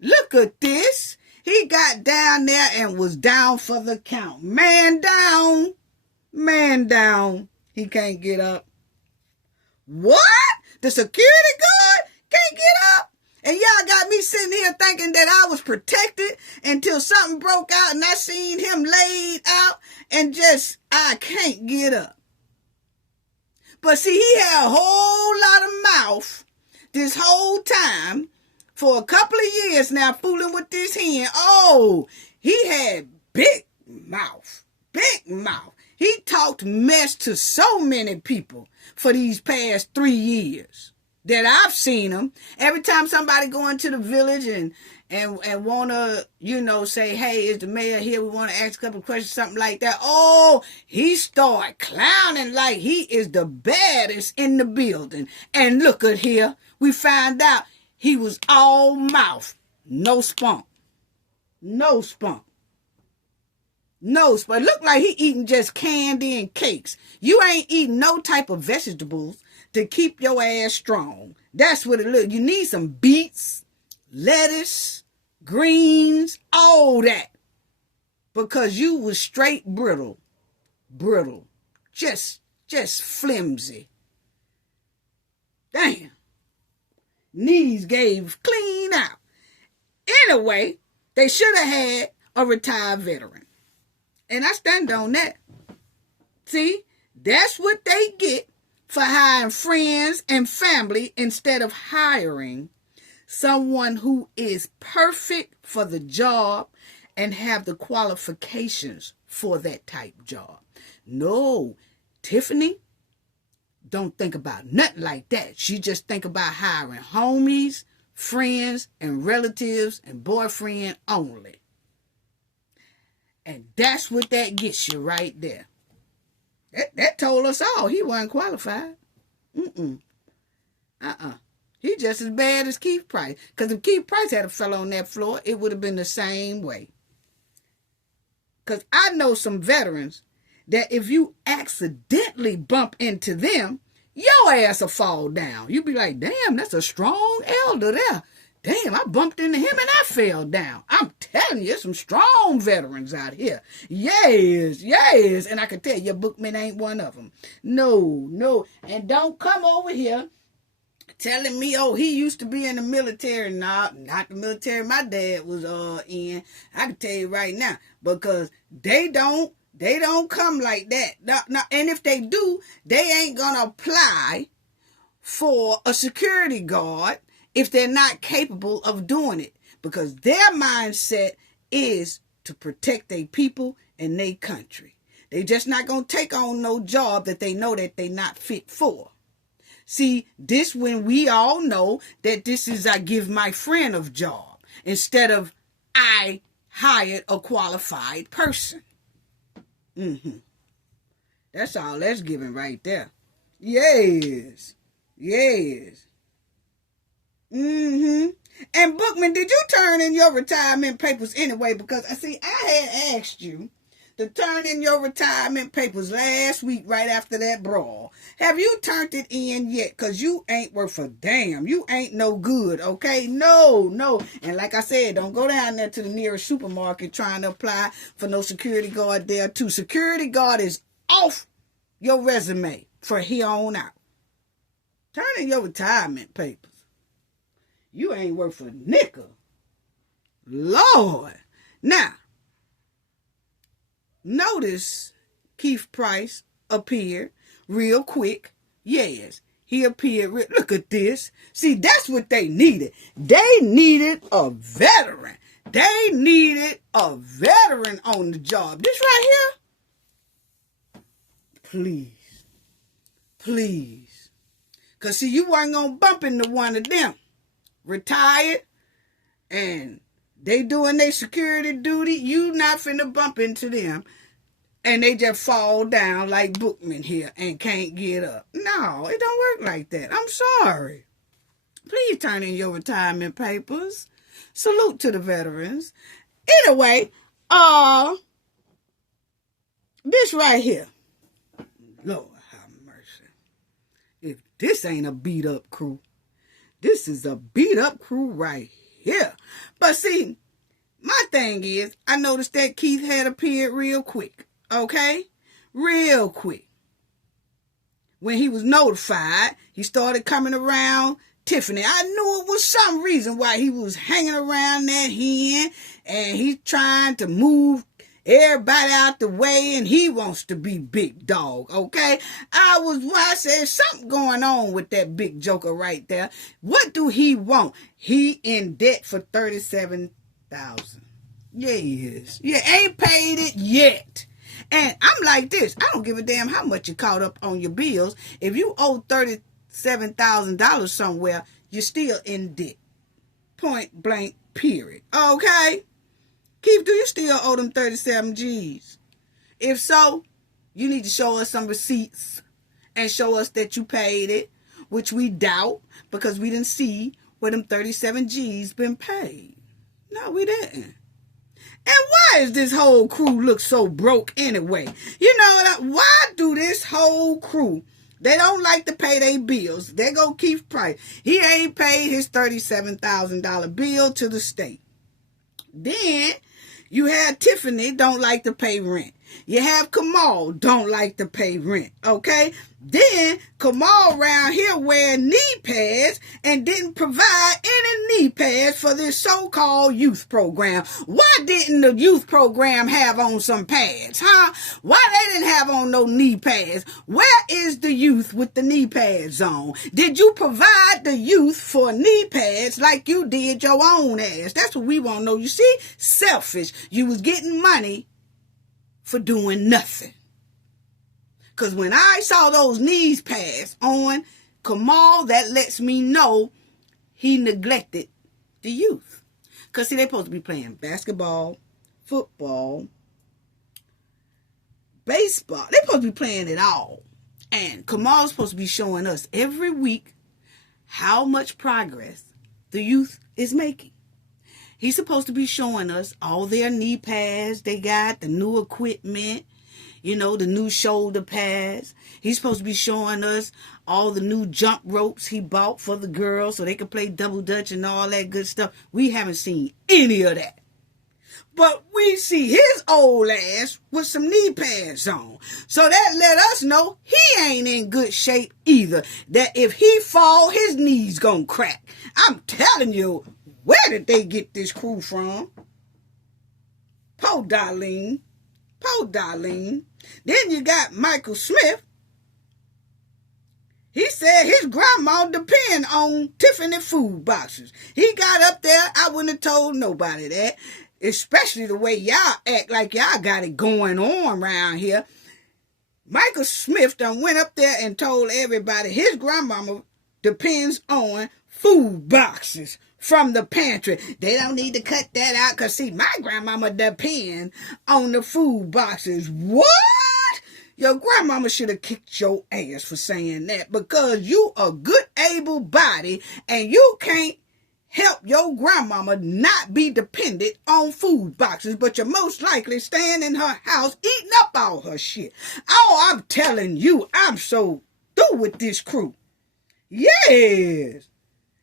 Look at this. He got down there and was down for the count. Man down. Man down. He can't get up. What? The security guard can't get up? And y'all got me sitting here thinking that I was protected until something broke out and I seen him laid out and I can't get up. But see, he had a whole lot of mouth this whole time for a couple of years now fooling with this hen. Oh, he had big mouth. Big mouth. He talked mess to so many people for these past 3 years that I've seen him. Every time somebody go into the village and want to, say, hey, is the mayor here? We want to ask a couple of questions, something like that. Oh, he start clowning like he is the baddest in the building. And look at here. We found out he was all mouth. No spunk. No spunk. No spunk. Look like he eating just candy and cakes. You ain't eating no type of vegetables to keep your ass strong. That's what it looks. You need some beets, lettuce, greens, all that. Because you was straight brittle. Brittle. Just flimsy. Damn. Knees gave clean out. Anyway, they should have had a retired veteran. And I stand on that. See, that's what they get for hiring friends and family instead of hiring someone who is perfect for the job and have the qualifications for that type job. No, Tiffany don't think about nothing like that. She just think about hiring homies, friends, and relatives and boyfriend only. And that's what that gets you right there. That told us all he wasn't qualified. He just as bad as Keith Price. Because if Keith Price had fell on that floor, it would have been the same way. Because I know some veterans that if you accidentally bump into them, your ass will fall down. You be like, damn, that's a strong elder there. Damn, I bumped into him and I fell down. I'm telling you, some strong veterans out here. Yes. And I can tell you, Bookman ain't one of them. No. And don't come over here telling me, oh, he used to be in the military. Nah, not the military my dad was in. I can tell you right now. Because they don't come like that. No, and if they do, they ain't going to apply for a security guard if they're not capable of doing it, because their mindset is to protect their people and their country. They just not going to take on no job that they know that they not fit for. See, this when we all know that this is I give my friend a job instead of I hired a qualified person. That's all that's giving right there. Yes. And Bookman, did you turn in your retirement papers anyway? Because I had asked you to turn in your retirement papers last week right after that brawl. Have you turned it in yet? Because you ain't worth a damn. You ain't no good, okay? No. And like I said, don't go down there to the nearest supermarket trying to apply for no security guard there too. Security guard is off your resume for here on out. Turn in your retirement papers. You ain't worth a nickel. Lord. Now, notice Keith Price appeared real quick. Yes, he appeared. Look at this. See, that's what they needed. They needed a veteran. They needed a veteran on the job. This right here. Please. Because, see, you weren't going to bump into one of them. Retired, and they doing their security duty. You not finna bump into them, and they just fall down like Bookman here and can't get up. No, it don't work like that. I'm sorry. Please turn in your retirement papers. Salute to the veterans. Anyway, this right here. Lord have mercy. If this ain't a beat up crew, this is a beat up crew right here. But see, my thing is, I noticed that Keith had appeared real quick. Okay? Real quick. When he was notified, he started coming around Tiffany. I knew it was some reason why he was hanging around that hen, and he's trying to move everybody out the way, and he wants to be big dog, okay? I said, something going on with that big joker right there. What do he want? He in debt for $37,000. Yeah, he is. Yeah, ain't paid it yet. And I'm like this. I don't give a damn how much you caught up on your bills. If you owe $37,000 somewhere, you're still in debt. Point blank, period. Okay? Keith, do you still owe them 37 G's? If so, you need to show us some receipts and show us that you paid it, which we doubt because we didn't see where them 37 G's been paid. No, we didn't. And why is this whole crew look so broke anyway? You know, why do this whole crew, they don't like to pay their bills. They go Keith Price. He ain't paid his $37,000 bill to the state. Then you have Tiffany, don't like to pay rent. You have Kamal, don't like to pay rent, okay? Then Kamal around here wearing knee pads and didn't provide any knee pads for this so-called youth program. Why didn't the youth program have on some pads, huh? Why they didn't have on no knee pads? Where is the youth with the knee pads on? Did you provide the youth for knee pads like you did your own ass? That's what we want to know. You see, selfish. You was getting money for doing nothing. Because when I saw those knees pads on Kamal, that lets me know he neglected the youth. Because see, they're supposed to be playing basketball, football, baseball. They're supposed to be playing it all. And Kamal's supposed to be showing us every week how much progress the youth is making. He's supposed to be showing us all their knee pads they got, the new equipment, you know, the new shoulder pads. He's supposed to be showing us all the new jump ropes he bought for the girls so they could play double dutch and all that good stuff. We haven't seen any of that. But we see his old ass with some knee pads on. So that let us know he ain't in good shape either. That if he fall, his knees gonna crack. I'm telling you. Where did they get this crew from? Po Darlene. Po Darlene. Then you got Michael Smith. He said his grandma depend on Tiffany food boxes. He got up there, I wouldn't have told nobody that. Especially the way y'all act like y'all got it going on around here. Michael Smith done went up there and told everybody his grandmama depends on food boxes from the pantry. They don't need to cut that out because, see, my grandmama depend on the food boxes. What? Your grandmama should have kicked your ass for saying that because you a good able body and you can't help your grandmama not be dependent on food boxes, but you're most likely staying in her house eating up all her shit. Oh, I'm telling you, I'm so through with this crew. Yes.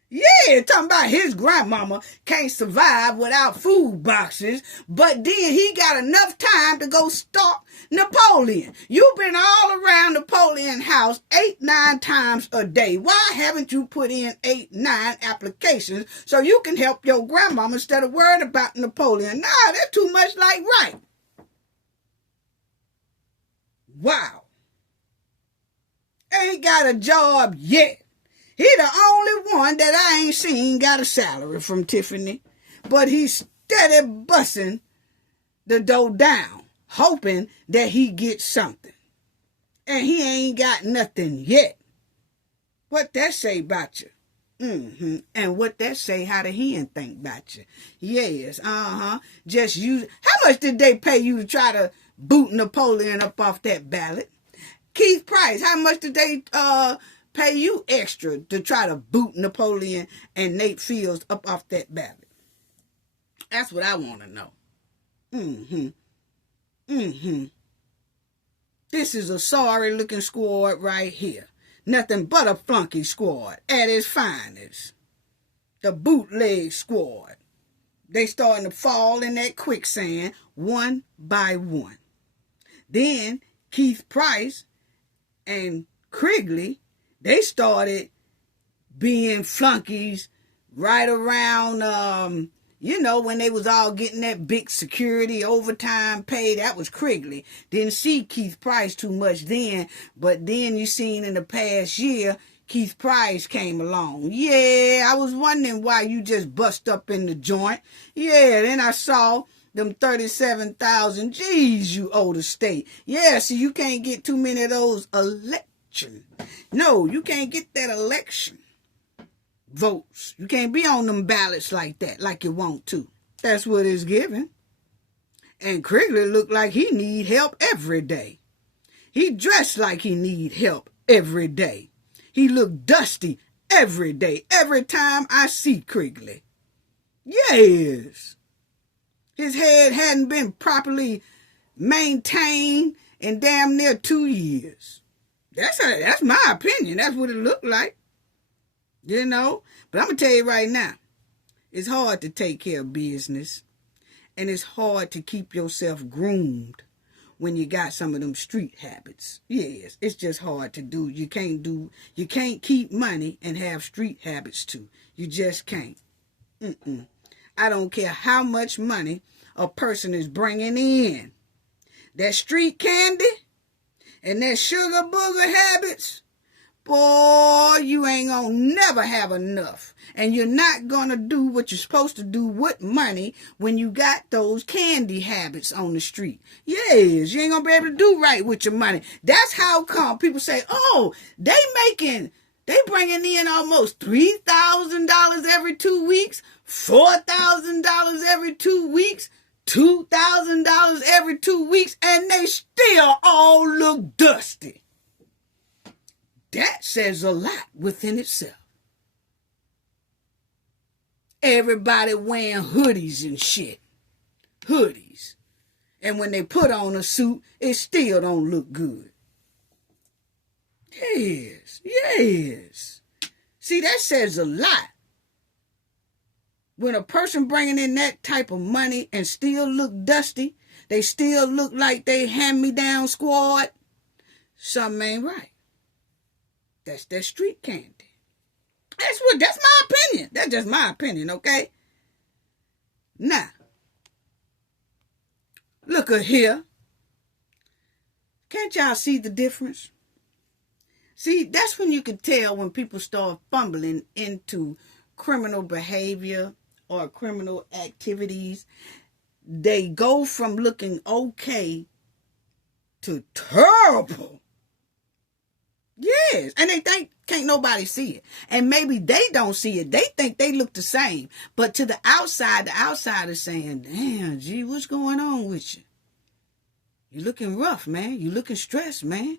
Yeah, talking about his grandmama can't survive without food boxes, but then he got enough time to go stalk Napoleon. You've been all around Napoleon's house 8-9 times a day. Why haven't you put in 8-9 applications so you can help your grandmama instead of worrying about Napoleon? Nah, that's too much like right. Wow. Ain't got a job yet. He the only one that I ain't seen got a salary from Tiffany. But he's steady busting the dough down, hoping that he gets something. And he ain't got nothing yet. What that say about you? And what that say how the hen think about you? Yes, Just use. How much did they pay you to try to boot Napoleon up off that ballot? Keith Price, how much did they pay you extra to try to boot Napoleon and Nate Fields up off that ballot? That's what I want to know. Mm-hmm. Mm-hmm. This is a sorry-looking squad right here. Nothing but a flunky squad at its finest. The bootleg squad. They starting to fall in that quicksand one by one. Then Keith Price and Krigley, they started being flunkies right around, when they was all getting that big security overtime pay. That was Krigley. Didn't see Keith Price too much then, but then you seen in the past year, Keith Price came along. Yeah, I was wondering why you just bust up in the joint. Yeah, then I saw them 37,000 G's you owe the state. Yeah, so you can't get too many of those election. No, you can't get that election votes. You can't be on them ballots like that, like you want to. That's what it's giving. And Krigley looked like he need help every day. He dressed like he need help every day. He looked dusty every day, every time I see Krigley. Yes. His head hadn't been properly maintained in damn near 2 years. That's my opinion. That's what it looked like. But I'm going to tell you right now, it's hard to take care of business. And it's hard to keep yourself groomed when you got some of them street habits. Yes, it's just hard to do. You can't keep money and have street habits too. You just can't. I don't care how much money a person is bringing in. That street candy and that sugar booger habits, boy, you ain't gonna never have enough. And you're not gonna do what you're supposed to do with money when you got those candy habits on the street. Yes, you ain't gonna be able to do right with your money. That's how come people say, oh, they bringing in almost $3,000 every 2 weeks, $4,000 every 2 weeks, $2,000 every 2 weeks, and they still all look dusty. That says a lot within itself. Everybody wearing hoodies and shit. Hoodies. And when they put on a suit, it still don't look good. Yes. See, that says a lot. When a person bringing in that type of money and still look dusty, they still look like they hand-me-down squad, something ain't right. That's that street candy. That's my opinion. That's just my opinion, okay? Now, look at here. Can't y'all see the difference? See, that's when you can tell when people start fumbling into criminal behavior or criminal activities. They go from looking okay to terrible. Yes, and they think can't nobody see it. And maybe they don't see it. They think they look the same. But to the outside is saying, damn, gee, what's going on with you? You looking rough, man. You looking stressed, man.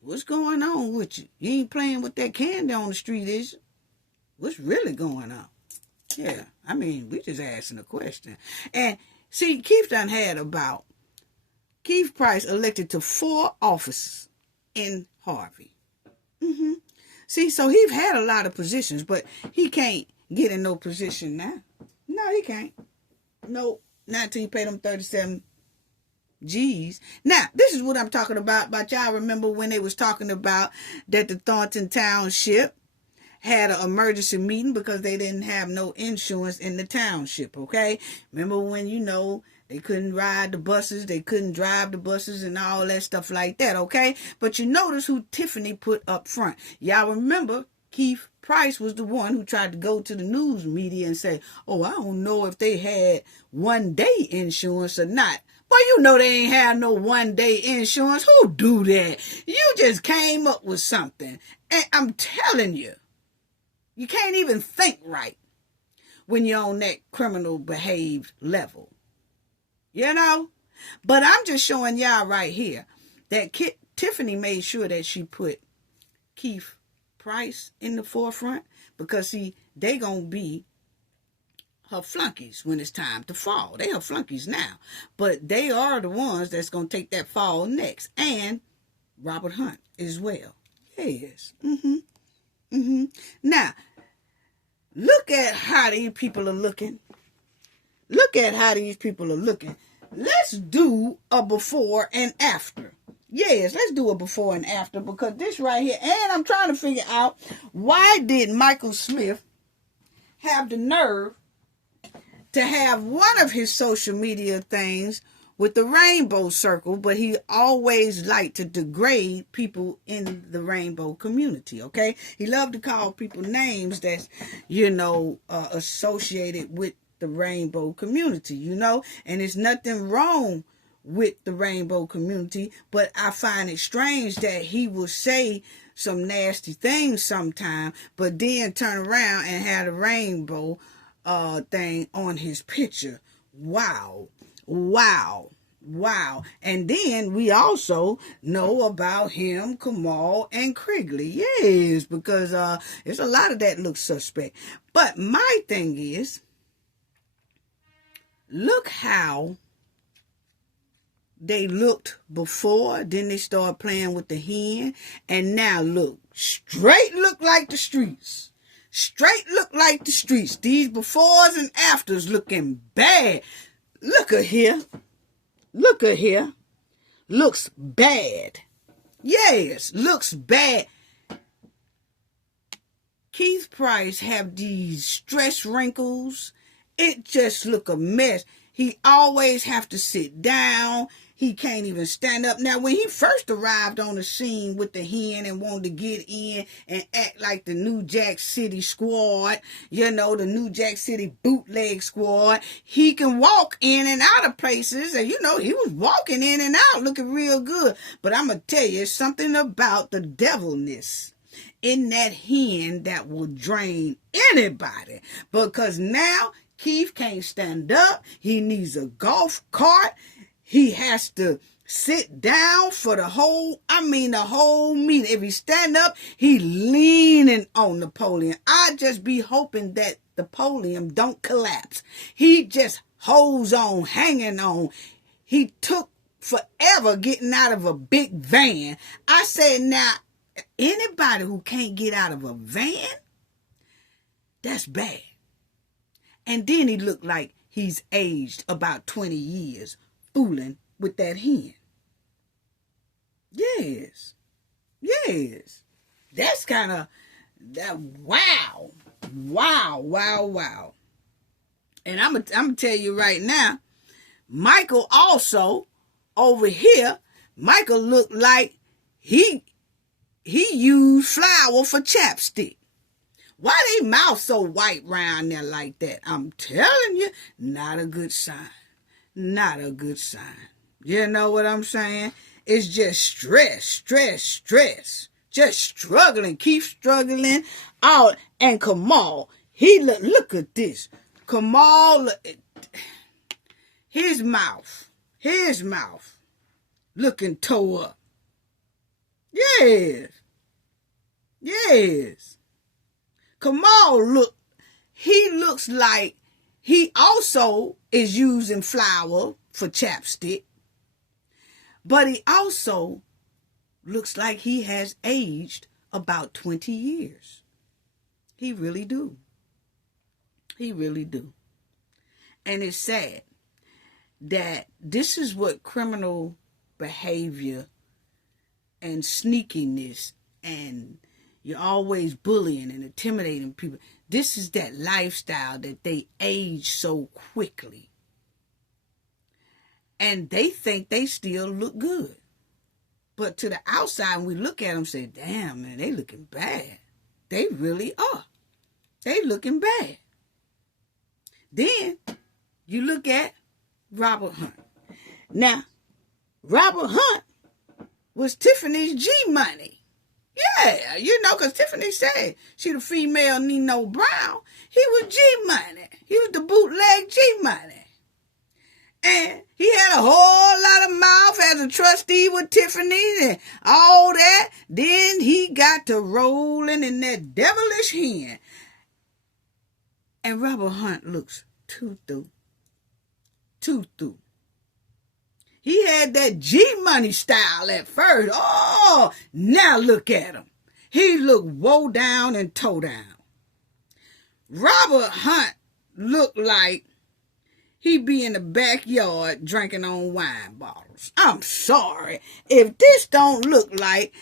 What's going on with you? You ain't playing with that candy on the street, is you? What's really going on? Yeah, I mean, we just asking a question. And see, Keith Price elected to 4 offices in Harvey. See, so he's had a lot of positions, but he can't get in no position now. No, he can't. No, not until you pay them 37 G's. Now, this is what I'm talking about. But y'all remember when they was talking about that the Thornton Township had an emergency meeting because they didn't have no insurance in the township, okay? Remember when, they couldn't ride the buses, they couldn't drive the buses and all that stuff like that, okay? But you notice who Tiffany put up front. Y'all remember Keith Price was the one who tried to go to the news media and say, oh, I don't know if they had one-day insurance or not. Boy, they ain't have no one-day insurance. Who do that? You just came up with something. And I'm telling you, you can't even think right when you're on that criminal behaved level. But I'm just showing y'all right here that Tiffany made sure that she put Keith Price in the forefront because, see, they going to be her flunkies when it's time to fall. They her flunkies now. But they are the ones that's going to take that fall next. And Robert Hunt as well. Yes. Now, look at how these people are looking. Look at how these people are looking. Let's do a before and after. Yes, let's do a before and after, because this right here, and I'm trying to figure out, why did Michael Smith have the nerve to have one of his social media things with the rainbow circle, but he always liked to degrade people in the rainbow community, okay? He loved to call people names that's, associated with the rainbow community, and there's nothing wrong with the rainbow community, but I find it strange that he will say some nasty things sometime, but then turn around and have the rainbow thing on his picture. Wow. And then we also know about him, Kamal, and Krigley. Yes, because there's a lot of that looks suspect. But my thing is, look how they looked before, then they started playing with the hen, and now look, straight look like the streets. Straight look like the streets. These befores and afters looking bad. Look at here. Look at here. Looks bad. Yes, looks bad. Keith Price have these stress wrinkles. It just look a mess. He always have to sit down. He can't even stand up. Now, when he first arrived on the scene with the hen and wanted to get in and act like the New Jack City squad, the New Jack City bootleg squad, he can walk in and out of places. And, he was walking in and out looking real good. But I'm going to tell you, it's something about the devilness in that hen that will drain anybody. Because now Keith can't stand up. He needs a golf cart. He has to sit down for the whole meeting. If he stand up, he leaning on the podium. I just be hoping that the podium don't collapse. He just holds on, hanging on. He took forever getting out of a big van. I said, now, anybody who can't get out of a van, that's bad. And then he looked like he's aged about 20 years. Fooling with that hen. Yes. That's kind of that. Wow. And I'm gonna tell you right now, Michael also over here. Michael looked like he used flour for chapstick. Why they mouth so white round there like that? I'm telling you, not a good sign. Not a good sign. You know what I'm saying? It's just stress. Just struggling. Keep struggling out. And Kamal, he look at this. Kamal, his mouth looking tore up. Yes. Kamal looks like he also is using flour for chapstick, but he also looks like he has aged about 20 years. He really do. And it's sad that this is what criminal behavior and sneakiness and you're always bullying and intimidating people. This is that lifestyle that they age so quickly. And they think they still look good. But to the outside, when we look at them, say, damn, man, they looking bad. They really are. They looking bad. Then you look at Robert Hunt. Now, Robert Hunt was Tiffany's G-Money. Yeah, because Tiffany said she the female Nino Brown. He was G-Money. He was the bootleg G-Money. And he had a whole lot of mouth as a trustee with Tiffany and all that. Then he got to rolling in that devilish hen. And Robert Hunt looks Tutu. He had that G-Money style at first. Oh, now look at him. He looked woe down and toe down. Robert Hunt looked like he be in the backyard drinking on wine bottles. I'm sorry. If this don't look like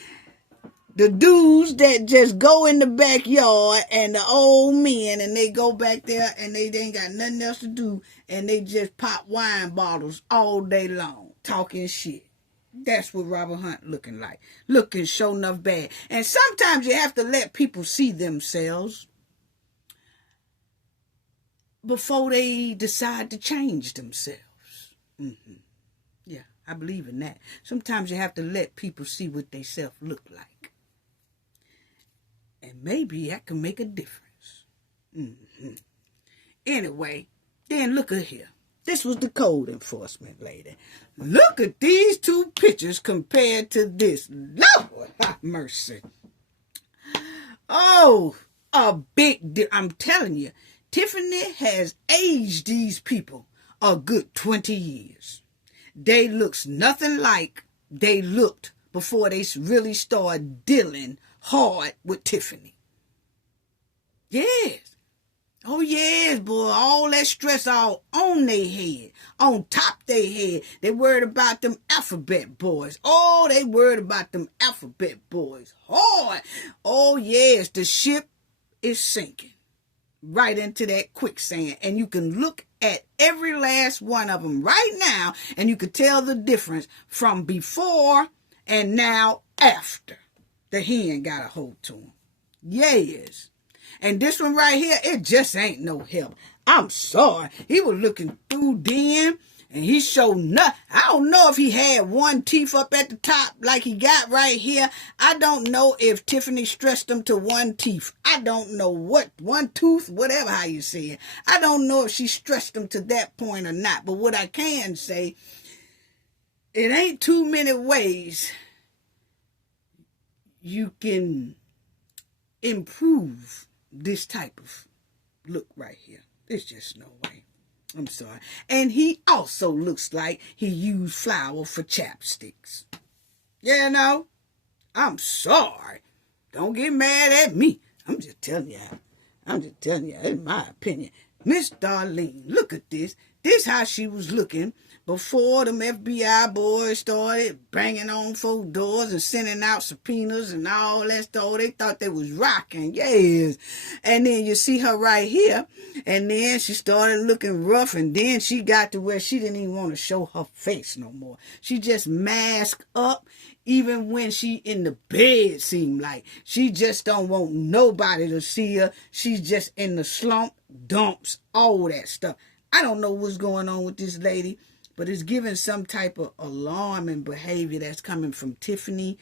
the dudes that just go in the backyard and the old men and they go back there and they ain't got nothing else to do and they just pop wine bottles all day long, talking shit. That's what Robert Hunt looking like. Looking sure enough bad. And sometimes you have to let people see themselves before they decide to change themselves. Yeah, I believe in that. Sometimes you have to let people see what they self look like. And maybe that can make a difference. Anyway, then look at here. This was the code enforcement lady. Look at these two pictures compared to this. Lord have mercy. Oh, I'm telling you, Tiffany has aged these people a good 20 years. They looks nothing like they looked before they really started dealing hard with Tiffany. Yes. Oh, yes, boy. All that stress all on their head, on top their head. They worried about them alphabet boys. Oh, they worried about them alphabet boys. Hard. Oh, yes, the ship is sinking right into that quicksand. And you can look at every last one of them right now, and you can tell the difference from before and now after the hen got a hold to him. Yes. And this one right here, it just ain't no help. I'm sorry. He was looking through then, and he showed nothing. I don't know if he had one teeth up at the top like he got right here. I don't know if Tiffany stressed him to one teeth. I don't know what, one tooth, whatever how you say it. I don't know if she stressed him to that point or not. But what I can say, it ain't too many ways you can improve this type of look right here. There's just no way. I'm sorry. And he also looks like he used flour for chapsticks. You know? I'm sorry. Don't get mad at me. I'm just telling you. In my opinion. Miss Darlene, look at this. This how she was looking before them FBI boys started banging on folk doors and sending out subpoenas and all that stuff. They thought they was rocking, yes. And then you see her right here, and then she started looking rough, and then she got to where she didn't even want to show her face no more. She just masked up, even when she in the bed, seemed like. She just don't want nobody to see her. She's just in the slump, dumps, all that stuff. I don't know what's going on with this lady, but it's giving some type of alarming behavior that's coming from Tiffany,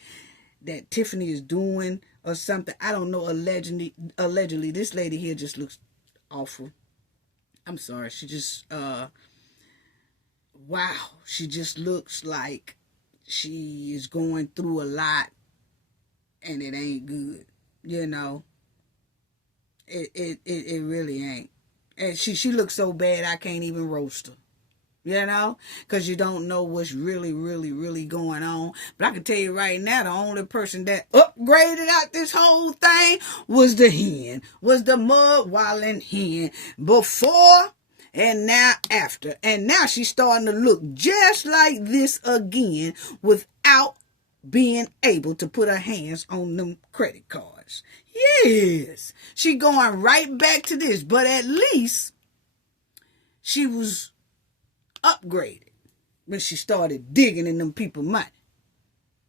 that Tiffany is doing or something. I don't know, allegedly, this lady here just looks awful. I'm sorry. She just, wow. She just looks like she is going through a lot and it ain't good. You know, it really ain't. And she looks so bad I can't even roast her. You know, because you don't know what's really, really, really going on. But I can tell you right now, the only person that upgraded out this whole thing was the hen, was the mud-walling hen. Before and now after. And now she's starting to look just like this again without being able to put her hands on them credit cards. Yes, she going right back to this. But at least she was upgraded when she started digging in them people's money.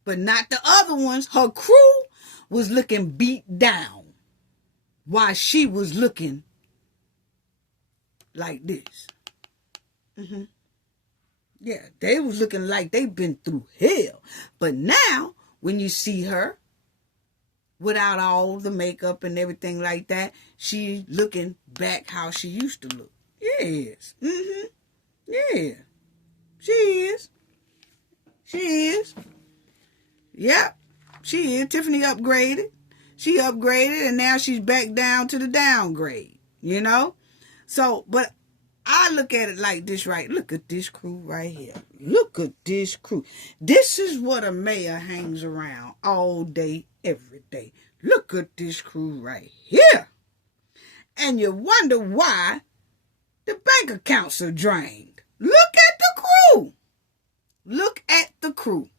But not the other ones. Her crew was looking beat down while she was looking like this. Yeah, they was looking like they've been through hell. But now, when you see her without all the makeup and everything like that, she looking back how she used to look. Yes. Yeah. She is. Yep. She is. Tiffany upgraded. She upgraded and now she's back down to the downgrade. You know? So, but I look at it like this, right? Look at this crew right here. Look at this crew. This is what a mayor hangs around all day, every day. Look at this crew right here. And you wonder why the bank accounts are drained. Look at the crew. Look at the crew.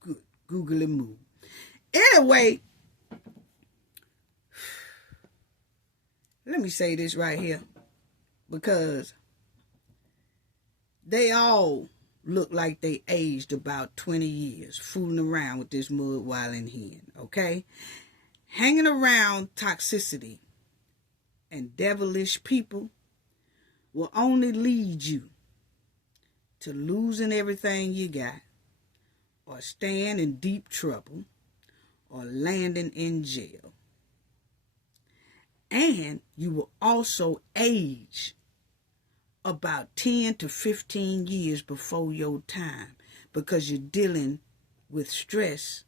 Good. Googly moo. Anyway, let me say this right here. Because they all look like they aged about 20 years fooling around with this mud wilding hen, okay? Hanging around toxicity and devilish people will only lead you to losing everything you got, or staying in deep trouble, or landing in jail. And you will also age about 10 to 15 years before your time, because you're dealing with stress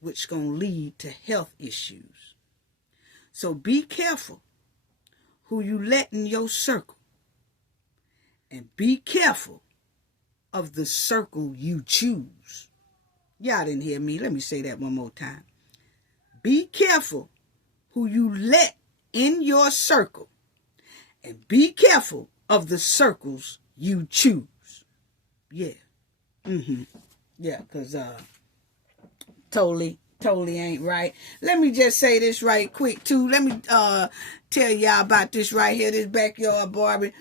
which going to lead to health issues. So be careful who you let in your circle, and be careful of the circle you choose. Y'all didn't hear me. Let me say that one more time. Be careful who you let in your circle, and be careful of the circles you choose. Yeah. Yeah, because totally ain't right. Let me just say this right quick, too. Let me tell y'all about this right here, this backyard Barbie.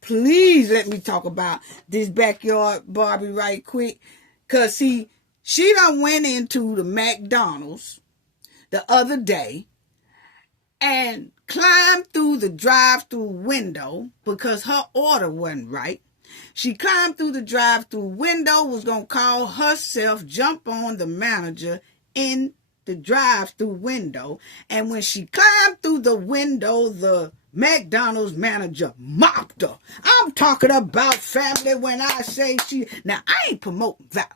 Please let me talk about this backyard Barbie right quick. Because, see, she done went into the McDonald's the other day and climbed through the drive-through window because her order wasn't right. She climbed through the drive-through window, was going to call herself, jump on the manager in the drive-through window. And when she climbed through the window, the McDonald's manager mopped her. I'm talking about family when I say she... Now, I ain't promoting violence.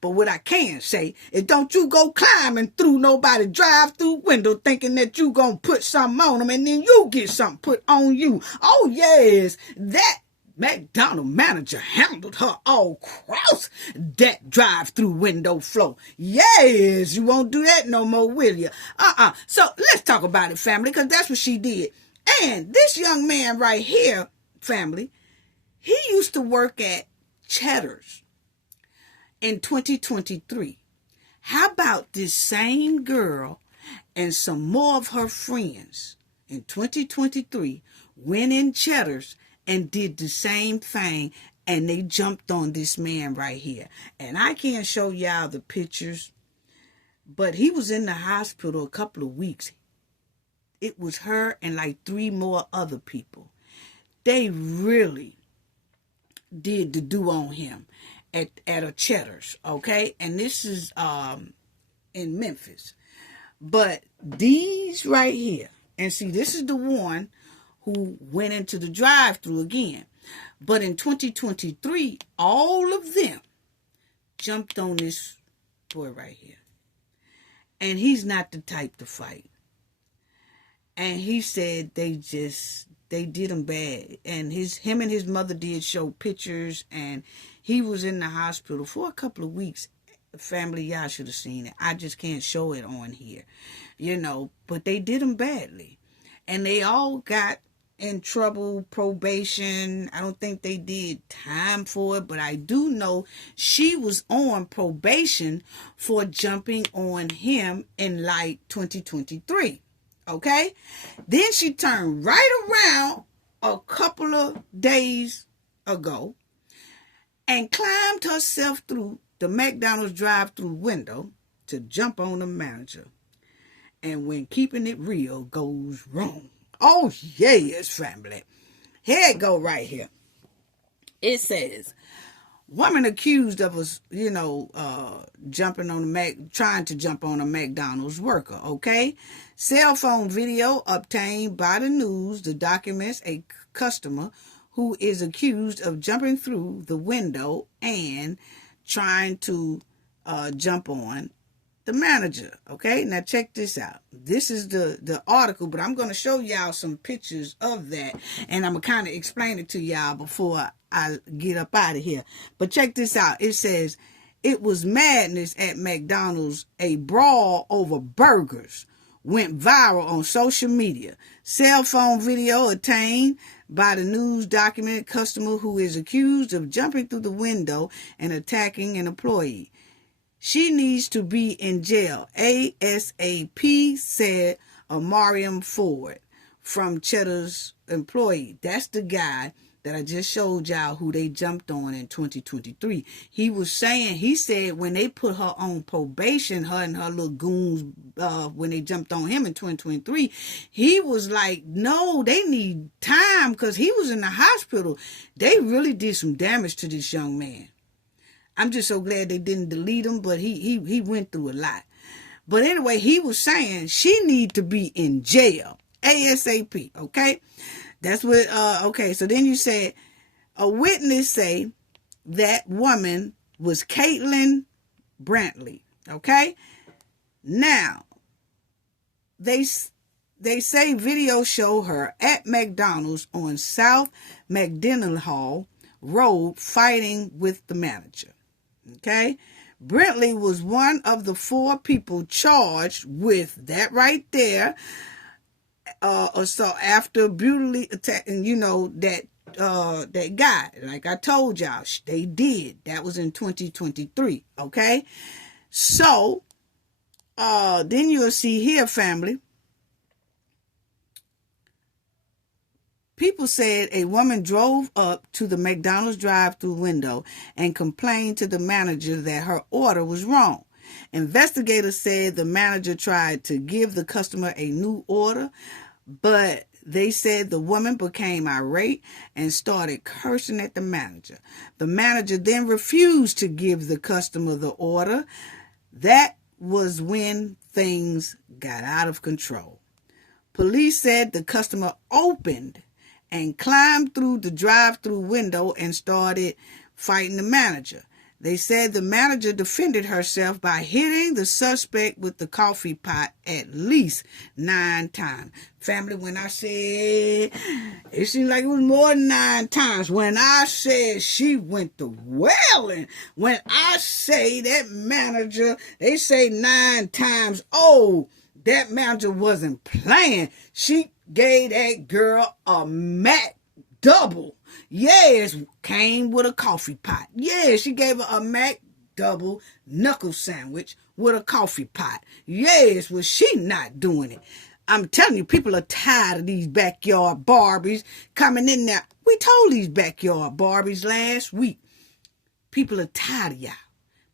But what I can say is don't you go climbing through nobody's drive-through window thinking that you gonna put something on them and then you get something put on you. Oh, yes, that McDonald's manager handled her all across that drive-through window floor. Yes, you won't do that no more, will you? So let's talk about it, family, because that's what she did. And this young man right here, family, he used to work at Cheddar's in 2023. How about this same girl and some more of her friends in 2023 went in Cheddar's and did the same thing, and they jumped on this man right here. And I can't show y'all the pictures, but he was in the hospital a couple of weeks. It was her and like 3 more other people. They really did the do on him at a Cheddar's, okay? And this is in Memphis. But these right here, and see, this is the one who went into the drive-thru again. But in 2023, all of them jumped on this boy right here. And he's not the type to fight. And he said they did him bad. And him and his mother did show pictures, and he was in the hospital for a couple of weeks. Family, y'all should have seen it. I just can't show it on here, but they did him badly. And they all got in trouble, probation. I don't think they did time for it, but I do know she was on probation for jumping on him in like 2023. Okay? Then she turned right around a couple of days ago and climbed herself through the McDonald's drive-through window to jump on the manager. And when keeping it real goes wrong. Oh, yes, family. Here it go right here. It says, woman accused of us, jumping on trying to jump on a McDonald's worker, okay? Cell phone video obtained by the news documents a customer who is accused of jumping through the window and trying to jump on the manager. Okay, now check this out. This is the article, but I'm going to show y'all some pictures of that, and I'm going to kind of explain it to y'all before I get up out of here. But check this out. It says, it was madness at McDonald's. A brawl over burgers went viral on social media. Cell phone video obtained by the news documented customer who is accused of jumping through the window and attacking an employee. She needs to be in jail, ASAP, said Amariam Ford from Cheddar's employee. That's the guy that I just showed y'all who they jumped on in 2023. He said when they put her on probation, her and her little goons, when they jumped on him in 2023, he was like, no, they need time because he was in the hospital. They really did some damage to this young man. I'm just so glad they didn't delete him, but he went through a lot. But anyway, he was saying she need to be in jail ASAP, okay? That's what, okay, so then you said, a witness say that woman was Caitlin Brantley, okay? Now, they say video show her at McDonald's on South McDonald Road fighting with the manager. Okay, Brantley was one of the 4 people charged with that right there. So after brutally attacking, that guy, like I told y'all, they did. That was in 2023. Okay, so then you'll see here, family. People said a woman drove up to the McDonald's drive-thru window and complained to the manager that her order was wrong. Investigators said the manager tried to give the customer a new order, but they said the woman became irate and started cursing at the manager. The manager then refused to give the customer the order. That was when things got out of control. Police said the customer opened and climbed through the drive-thru window and started fighting the manager. They said the manager defended herself by hitting the suspect with the coffee pot at least 9 times. Family, when I said, it seemed like it was more than 9 times. When I said she went to wailing, when I say that manager, they say 9 times, oh, that manager wasn't playing. She gave that girl a Mac double. Yes, came with a coffee pot. Yes, she gave her a Mac double knuckle sandwich with a coffee pot. Yes, was she not doing it? I'm telling you, people are tired of these backyard Barbies coming in there. We told these backyard Barbies last week. People are tired of y'all.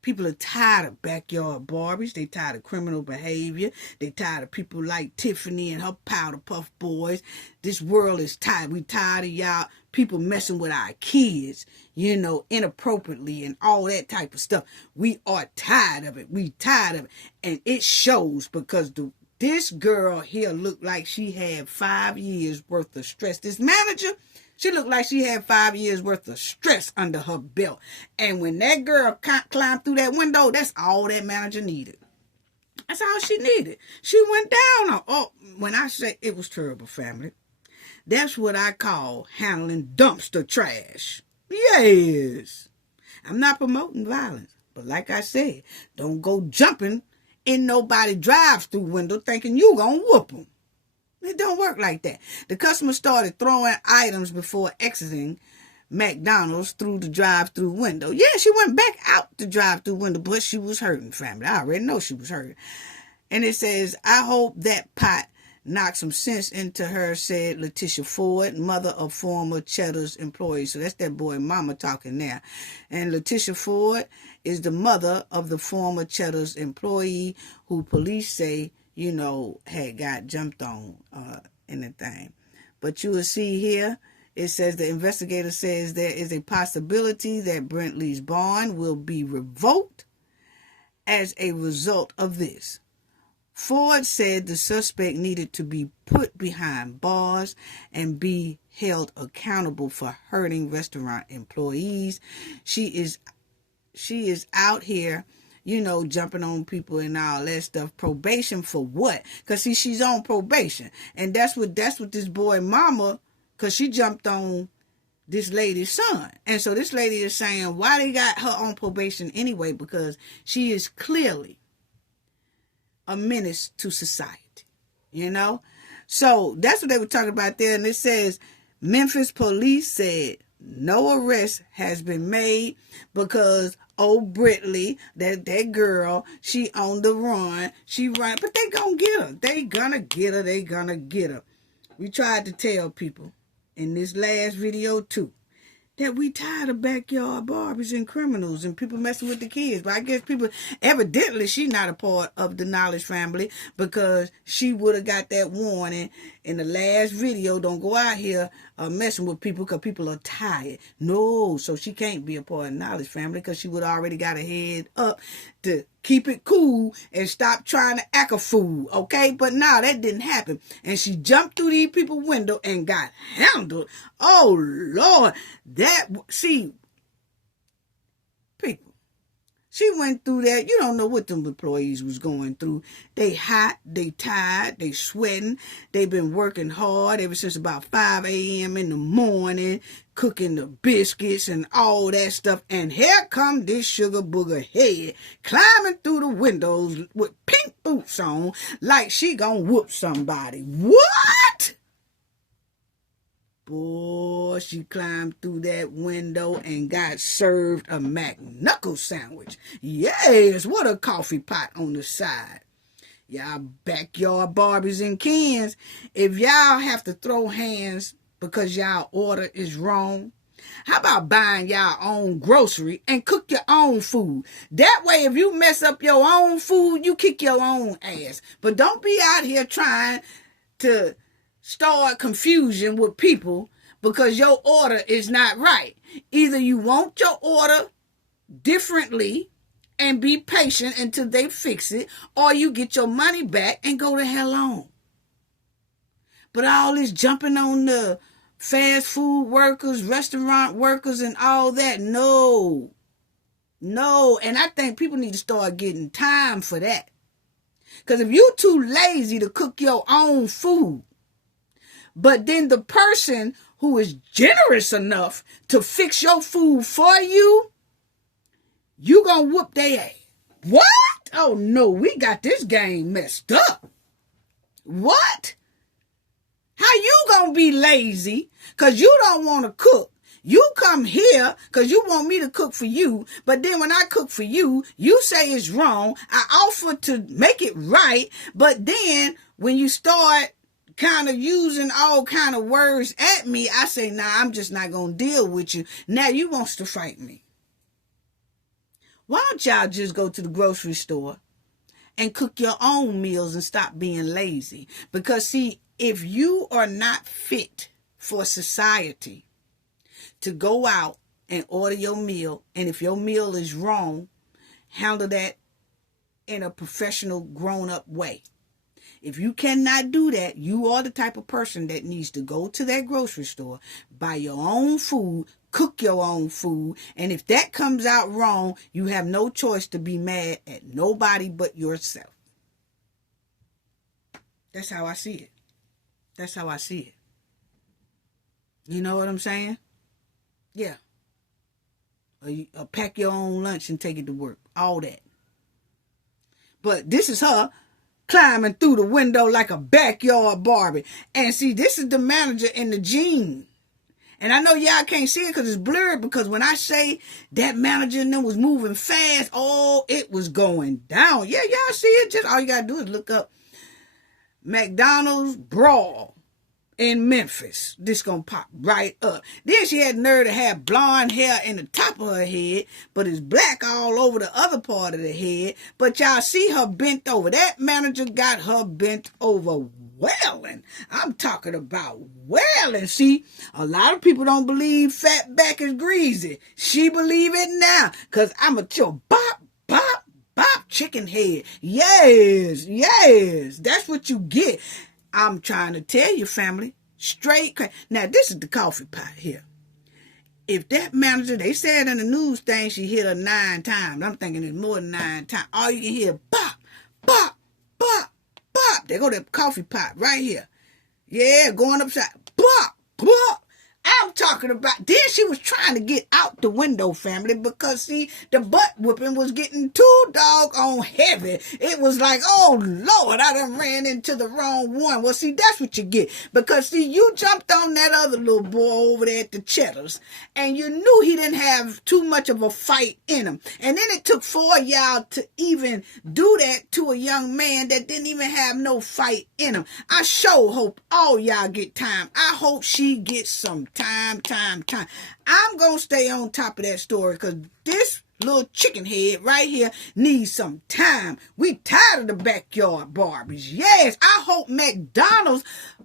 People are tired of backyard Barbies. They tired of criminal behavior. They tired of people like Tiffany and her powder puff boys. This world is tired. We tired of y'all people messing with our kids, inappropriately and all that type of stuff. We are tired of it. We tired of it. And it shows because this girl here looked like she had 5 years worth of stress. This manager, she looked like she had 5 years worth of stress under her belt. And when that girl climbed through that window, that's all that manager needed. That's all she needed. She went down on, when I say it was terrible, family. That's what I call handling dumpster trash. Yes. I'm not promoting violence. But like I said, don't go jumping in nobody drive-through window thinking you gonna whoop them. It don't work like that. The customer started throwing items before exiting McDonald's through the drive-through window. Yeah, she went back out the drive-through window, but she was hurting, family. I already know she was hurting. And it says, I hope that pot knocked some sense into her, said Letitia Ford, mother of former Cheddar's employee. So that's that boy mama talking now. And Letitia Ford is the mother of the former Cheddar's employee who police say, had got jumped on in the thing. But you will see here, it says the investigator says there is a possibility that Brantley's bond will be revoked as a result of this. Ford said the suspect needed to be put behind bars and be held accountable for hurting restaurant employees. She is out here jumping on people and all that stuff. Probation for what? Because see, she's on probation. And that's what this boy mama, because she jumped on this lady's son. And so this lady is saying why they got her on probation anyway, because she is clearly a menace to society. So that's what they were talking about there. And it says Memphis police said no arrest has been made because old Britley, that girl, she on the run. She run, but they gonna get her. They gonna get her. We tried to tell people in this last video too that we tired of backyard Barbies and criminals and people messing with the kids. But I guess people, evidently she's not a part of the Knowledge family, because she would have got that warning in the last video. Don't go out here messing with people because people are tired. No, so she can't be a part of the Knowledge family because she would have already got a head up to keep it cool and stop trying to act a fool, okay? But no, that didn't happen. And she jumped through these people's window and got handled. Oh, Lord. See, people, she went through that. You don't know what them employees was going through. They hot, they tired, they sweating. They been working hard ever since about 5 a.m. in the morning, cooking the biscuits and all that stuff. And here come this sugar booger head climbing through the windows with pink boots on like she gonna whoop somebody. What? Boy, she climbed through that window and got served a McNuckle sandwich. Yes, what a coffee pot on the side. Y'all backyard Barbies and Kens, if y'all have to throw hands because y'all order is wrong, how about buying y'all own grocery and cook your own food? That way, if you mess up your own food, you kick your own ass. But don't be out here trying to start confusion with people because your order is not right. Either you want your order differently and be patient until they fix it, or you get your money back and go the hell on. But all this jumping on the fast food workers, restaurant workers, and all that, no. And I think people need to start getting time for that. Because if you're too lazy to cook your own food, but then the person who is generous enough to fix your food for you, you gonna whoop their ass. What? Oh no, we got this game messed up. What? How you gonna be lazy because you don't want to cook? You come here because you want me to cook for you, but then when I cook for you, you say it's wrong. I offer to make it right, but then when you start kind of using all kind of words at me, I say, nah, I'm just not going to deal with you. Now you wants to fight me. Why don't y'all just go to the grocery store and cook your own meals and stop being lazy? Because see, if you are not fit for society to go out and order your meal, and if your meal is wrong, handle that in a professional, grown-up way. If you cannot do that, you are the type of person that needs to go to that grocery store, buy your own food, cook your own food, and if that comes out wrong, you have no choice to be mad at nobody but yourself. That's how I see it. That's how I see it. You know what I'm saying? Yeah. Or pack your own lunch and take it to work. All that. But this is her climbing through the window like a backyard Barbie. And see, this is the manager in the jean. And I know y'all can't see it because it's blurred, because when I say that manager and them was moving fast, oh, it was going down. Yeah, y'all see it. Just all you got to do is look up McDonald's brawl in Memphis. This gonna pop right up. Then she had nerve to have blonde hair in the top of her head, but it's black all over the other part of the head. But y'all see her bent over. That manager got her bent over wailing. I'm talking about wailing. See, a lot of people don't believe fat back is greasy. She believe it now, because I'm a chill bop, bop, bop chicken head. Yes, that's what you get. I'm trying to tell you, family, straight. Now, this is the coffee pot here. if that manager, they said in the news thing, she hit her 9 times. I'm thinking it's more than 9 times. All you can hear, bop, bop, bop, bop. There go that coffee pot right here. Yeah, going upside. Bop, bop. I'm talking about, then she was trying to get out the window, family, because, see, the butt whipping was getting too doggone heavy. It was like, oh, Lord, I done ran into the wrong one. Well, see, that's what you get. Because, see, you jumped on that other little boy over there at the Cheddars, and you knew he didn't have too much of a fight in him. And then it took 4 of y'all to even do that to a young man that didn't even have no fight in him. I sure hope all y'all get time. I hope she gets some time. I'm going to stay on top of that story because this little chicken head right here needs some time. We tired of the backyard Barbies. Yes, I hope McDonald's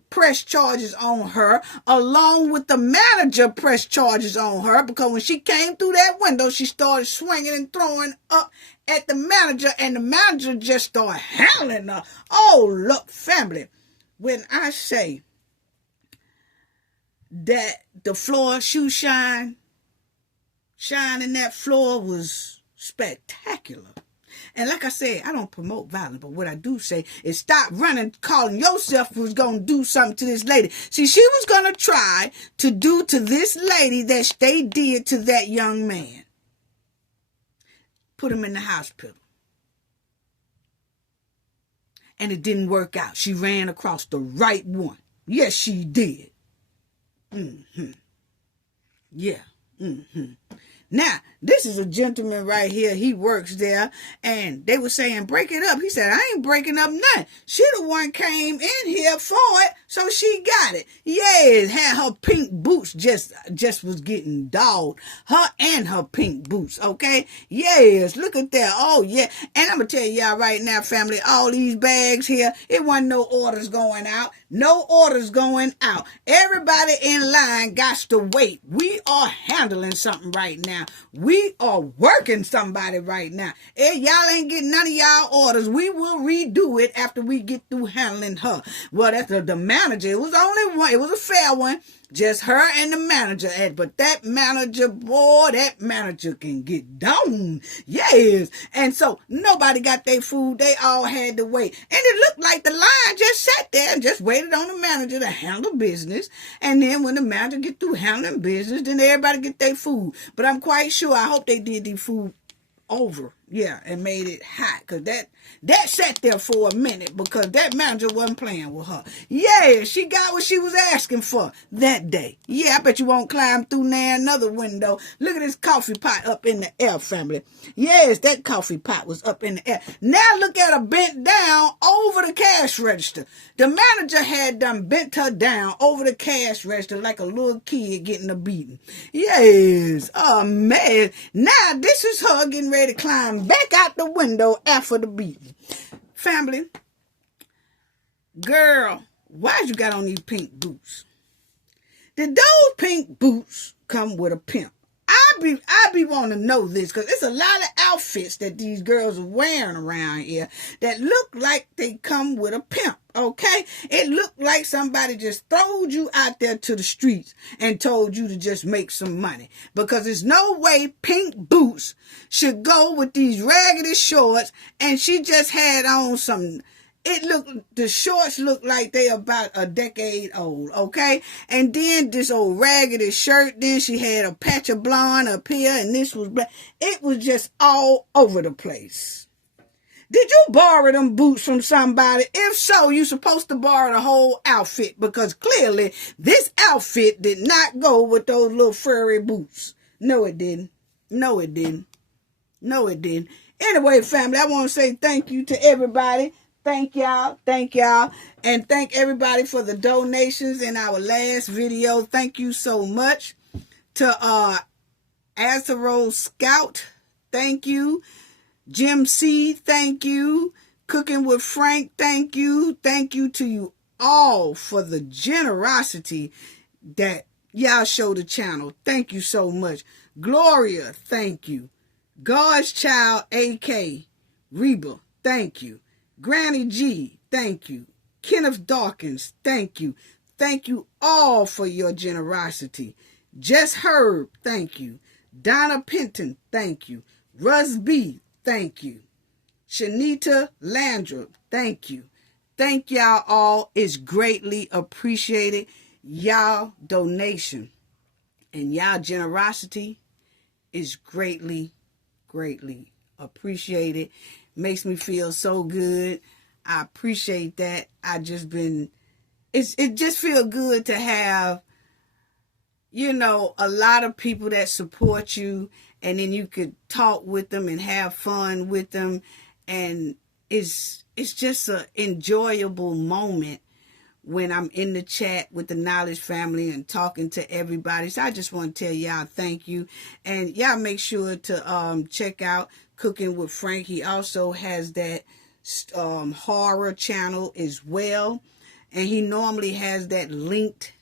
press charges on her along with the manager press charges on her, because when she came through that window, she started swinging and throwing up at the manager, and the manager just started howling her. Oh, look, family, when I say that the floor shoe shine in that floor was spectacular. And like I said, I don't promote violence, but what I do say is stop running, calling yourself was going to do something to this lady. See, she was going to try to do to this lady that they did to that young man. Put him in the hospital. And it didn't work out. She ran across the right one. Yes, she did. Yeah. Now, this is a gentleman right here. He works there, and they were saying, break it up. He said, I ain't breaking up nothing. She the one came in here for it, so she got it. Yes, had her pink boots just was getting dogged. Her and her pink boots, okay? Yes, look at that. Oh, yeah. And I'm going to tell y'all right now, family, all these bags here, it wasn't no orders going out. No orders going out. Everybody in line got to wait. We are handling something right now. We are working somebody right now. Hey, y'all ain't getting none of y'all orders. We will redo it after we get through handling her. Well, that's the manager. It was only one. It was a fair one. Just her and the manager. But that manager, boy, that manager can get down. Yes. And so nobody got their food. They all had to wait. And it looked like the line just sat there and just waited on the manager to handle business. And then when the manager get through handling business, then everybody get their food. But I'm quite sure, I hope they did the food over. Yeah, and made it hot, because that sat there for a minute, because that manager wasn't playing with her. Yeah, she got what she was asking for that day. Yeah, I bet you won't climb through there another window. Look at this coffee pot up in the air, family. Yes, that coffee pot was up in the air. Now look at her bent down over the cash register. The manager had done bent her down over the cash register like a little kid getting a beating. Yes, oh man. Now this is her getting ready to climb back out the window after the beating. Family, girl, why you got on these pink boots? Did those pink boots come with a pimp? I be wanting to know this, because it's a lot of outfits that these girls are wearing around here that look like they come with a pimp, okay? It looked like somebody just throwed you out there to the streets and told you to just make some money, because there's no way pink boots should go with these raggedy shorts, and she just had on some... the shorts look like they about a decade old, okay? And then this old raggedy shirt, then she had a patch of blonde up here, and this was black. It was just all over the place. Did you borrow them boots from somebody? If so, you're supposed to borrow the whole outfit, because clearly this outfit did not go with those little furry boots. No, it didn't. No, it didn't. No, it didn't. Anyway, family, I want to say thank you to everybody. Thank y'all, and thank everybody for the donations in our last video. Thank you so much to Azaro Scout. Thank you. Jim C. Thank you. Cooking with Frank. Thank you. Thank you to you all for the generosity that y'all show the channel. Thank you so much. Gloria, thank you. God's Child, A.K. Reba, thank you. Granny G, thank you. Kenneth Dawkins, thank you. Thank you all for your generosity. Just Herb, thank you. Donna Penton, thank you. Russ B, thank you. Shanita Landrup, thank you. Thank y'all all. It's greatly appreciated. Y'all donation and y'all generosity is greatly, greatly appreciated. Makes me feel so good. I appreciate that. It just feel good to have, a lot of people that support you, and then you could talk with them and have fun with them. And it's just an enjoyable moment when I'm in the chat with the Knowledge family and talking to everybody. So I just want to tell y'all thank you. And y'all make sure to check out Cooking with Frank. He also has that horror channel as well. And he normally has that linked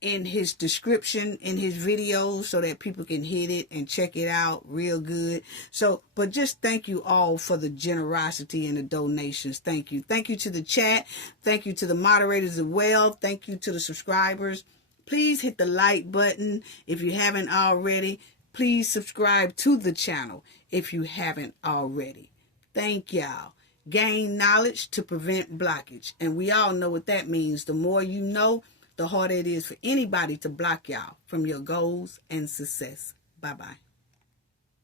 in his description in his videos so that people can hit it and check it out real good. So, but just thank you all for the generosity and the donations. Thank you. Thank you to the chat. Thank you to the moderators as well. Thank you to the subscribers. Please hit the like button if you haven't already. Please subscribe to the channel if you haven't already. Thank y'all. Gain knowledge to prevent blockage. And we all know what that means. The more you know, the harder it is for anybody to block y'all from your goals and success. Bye-bye.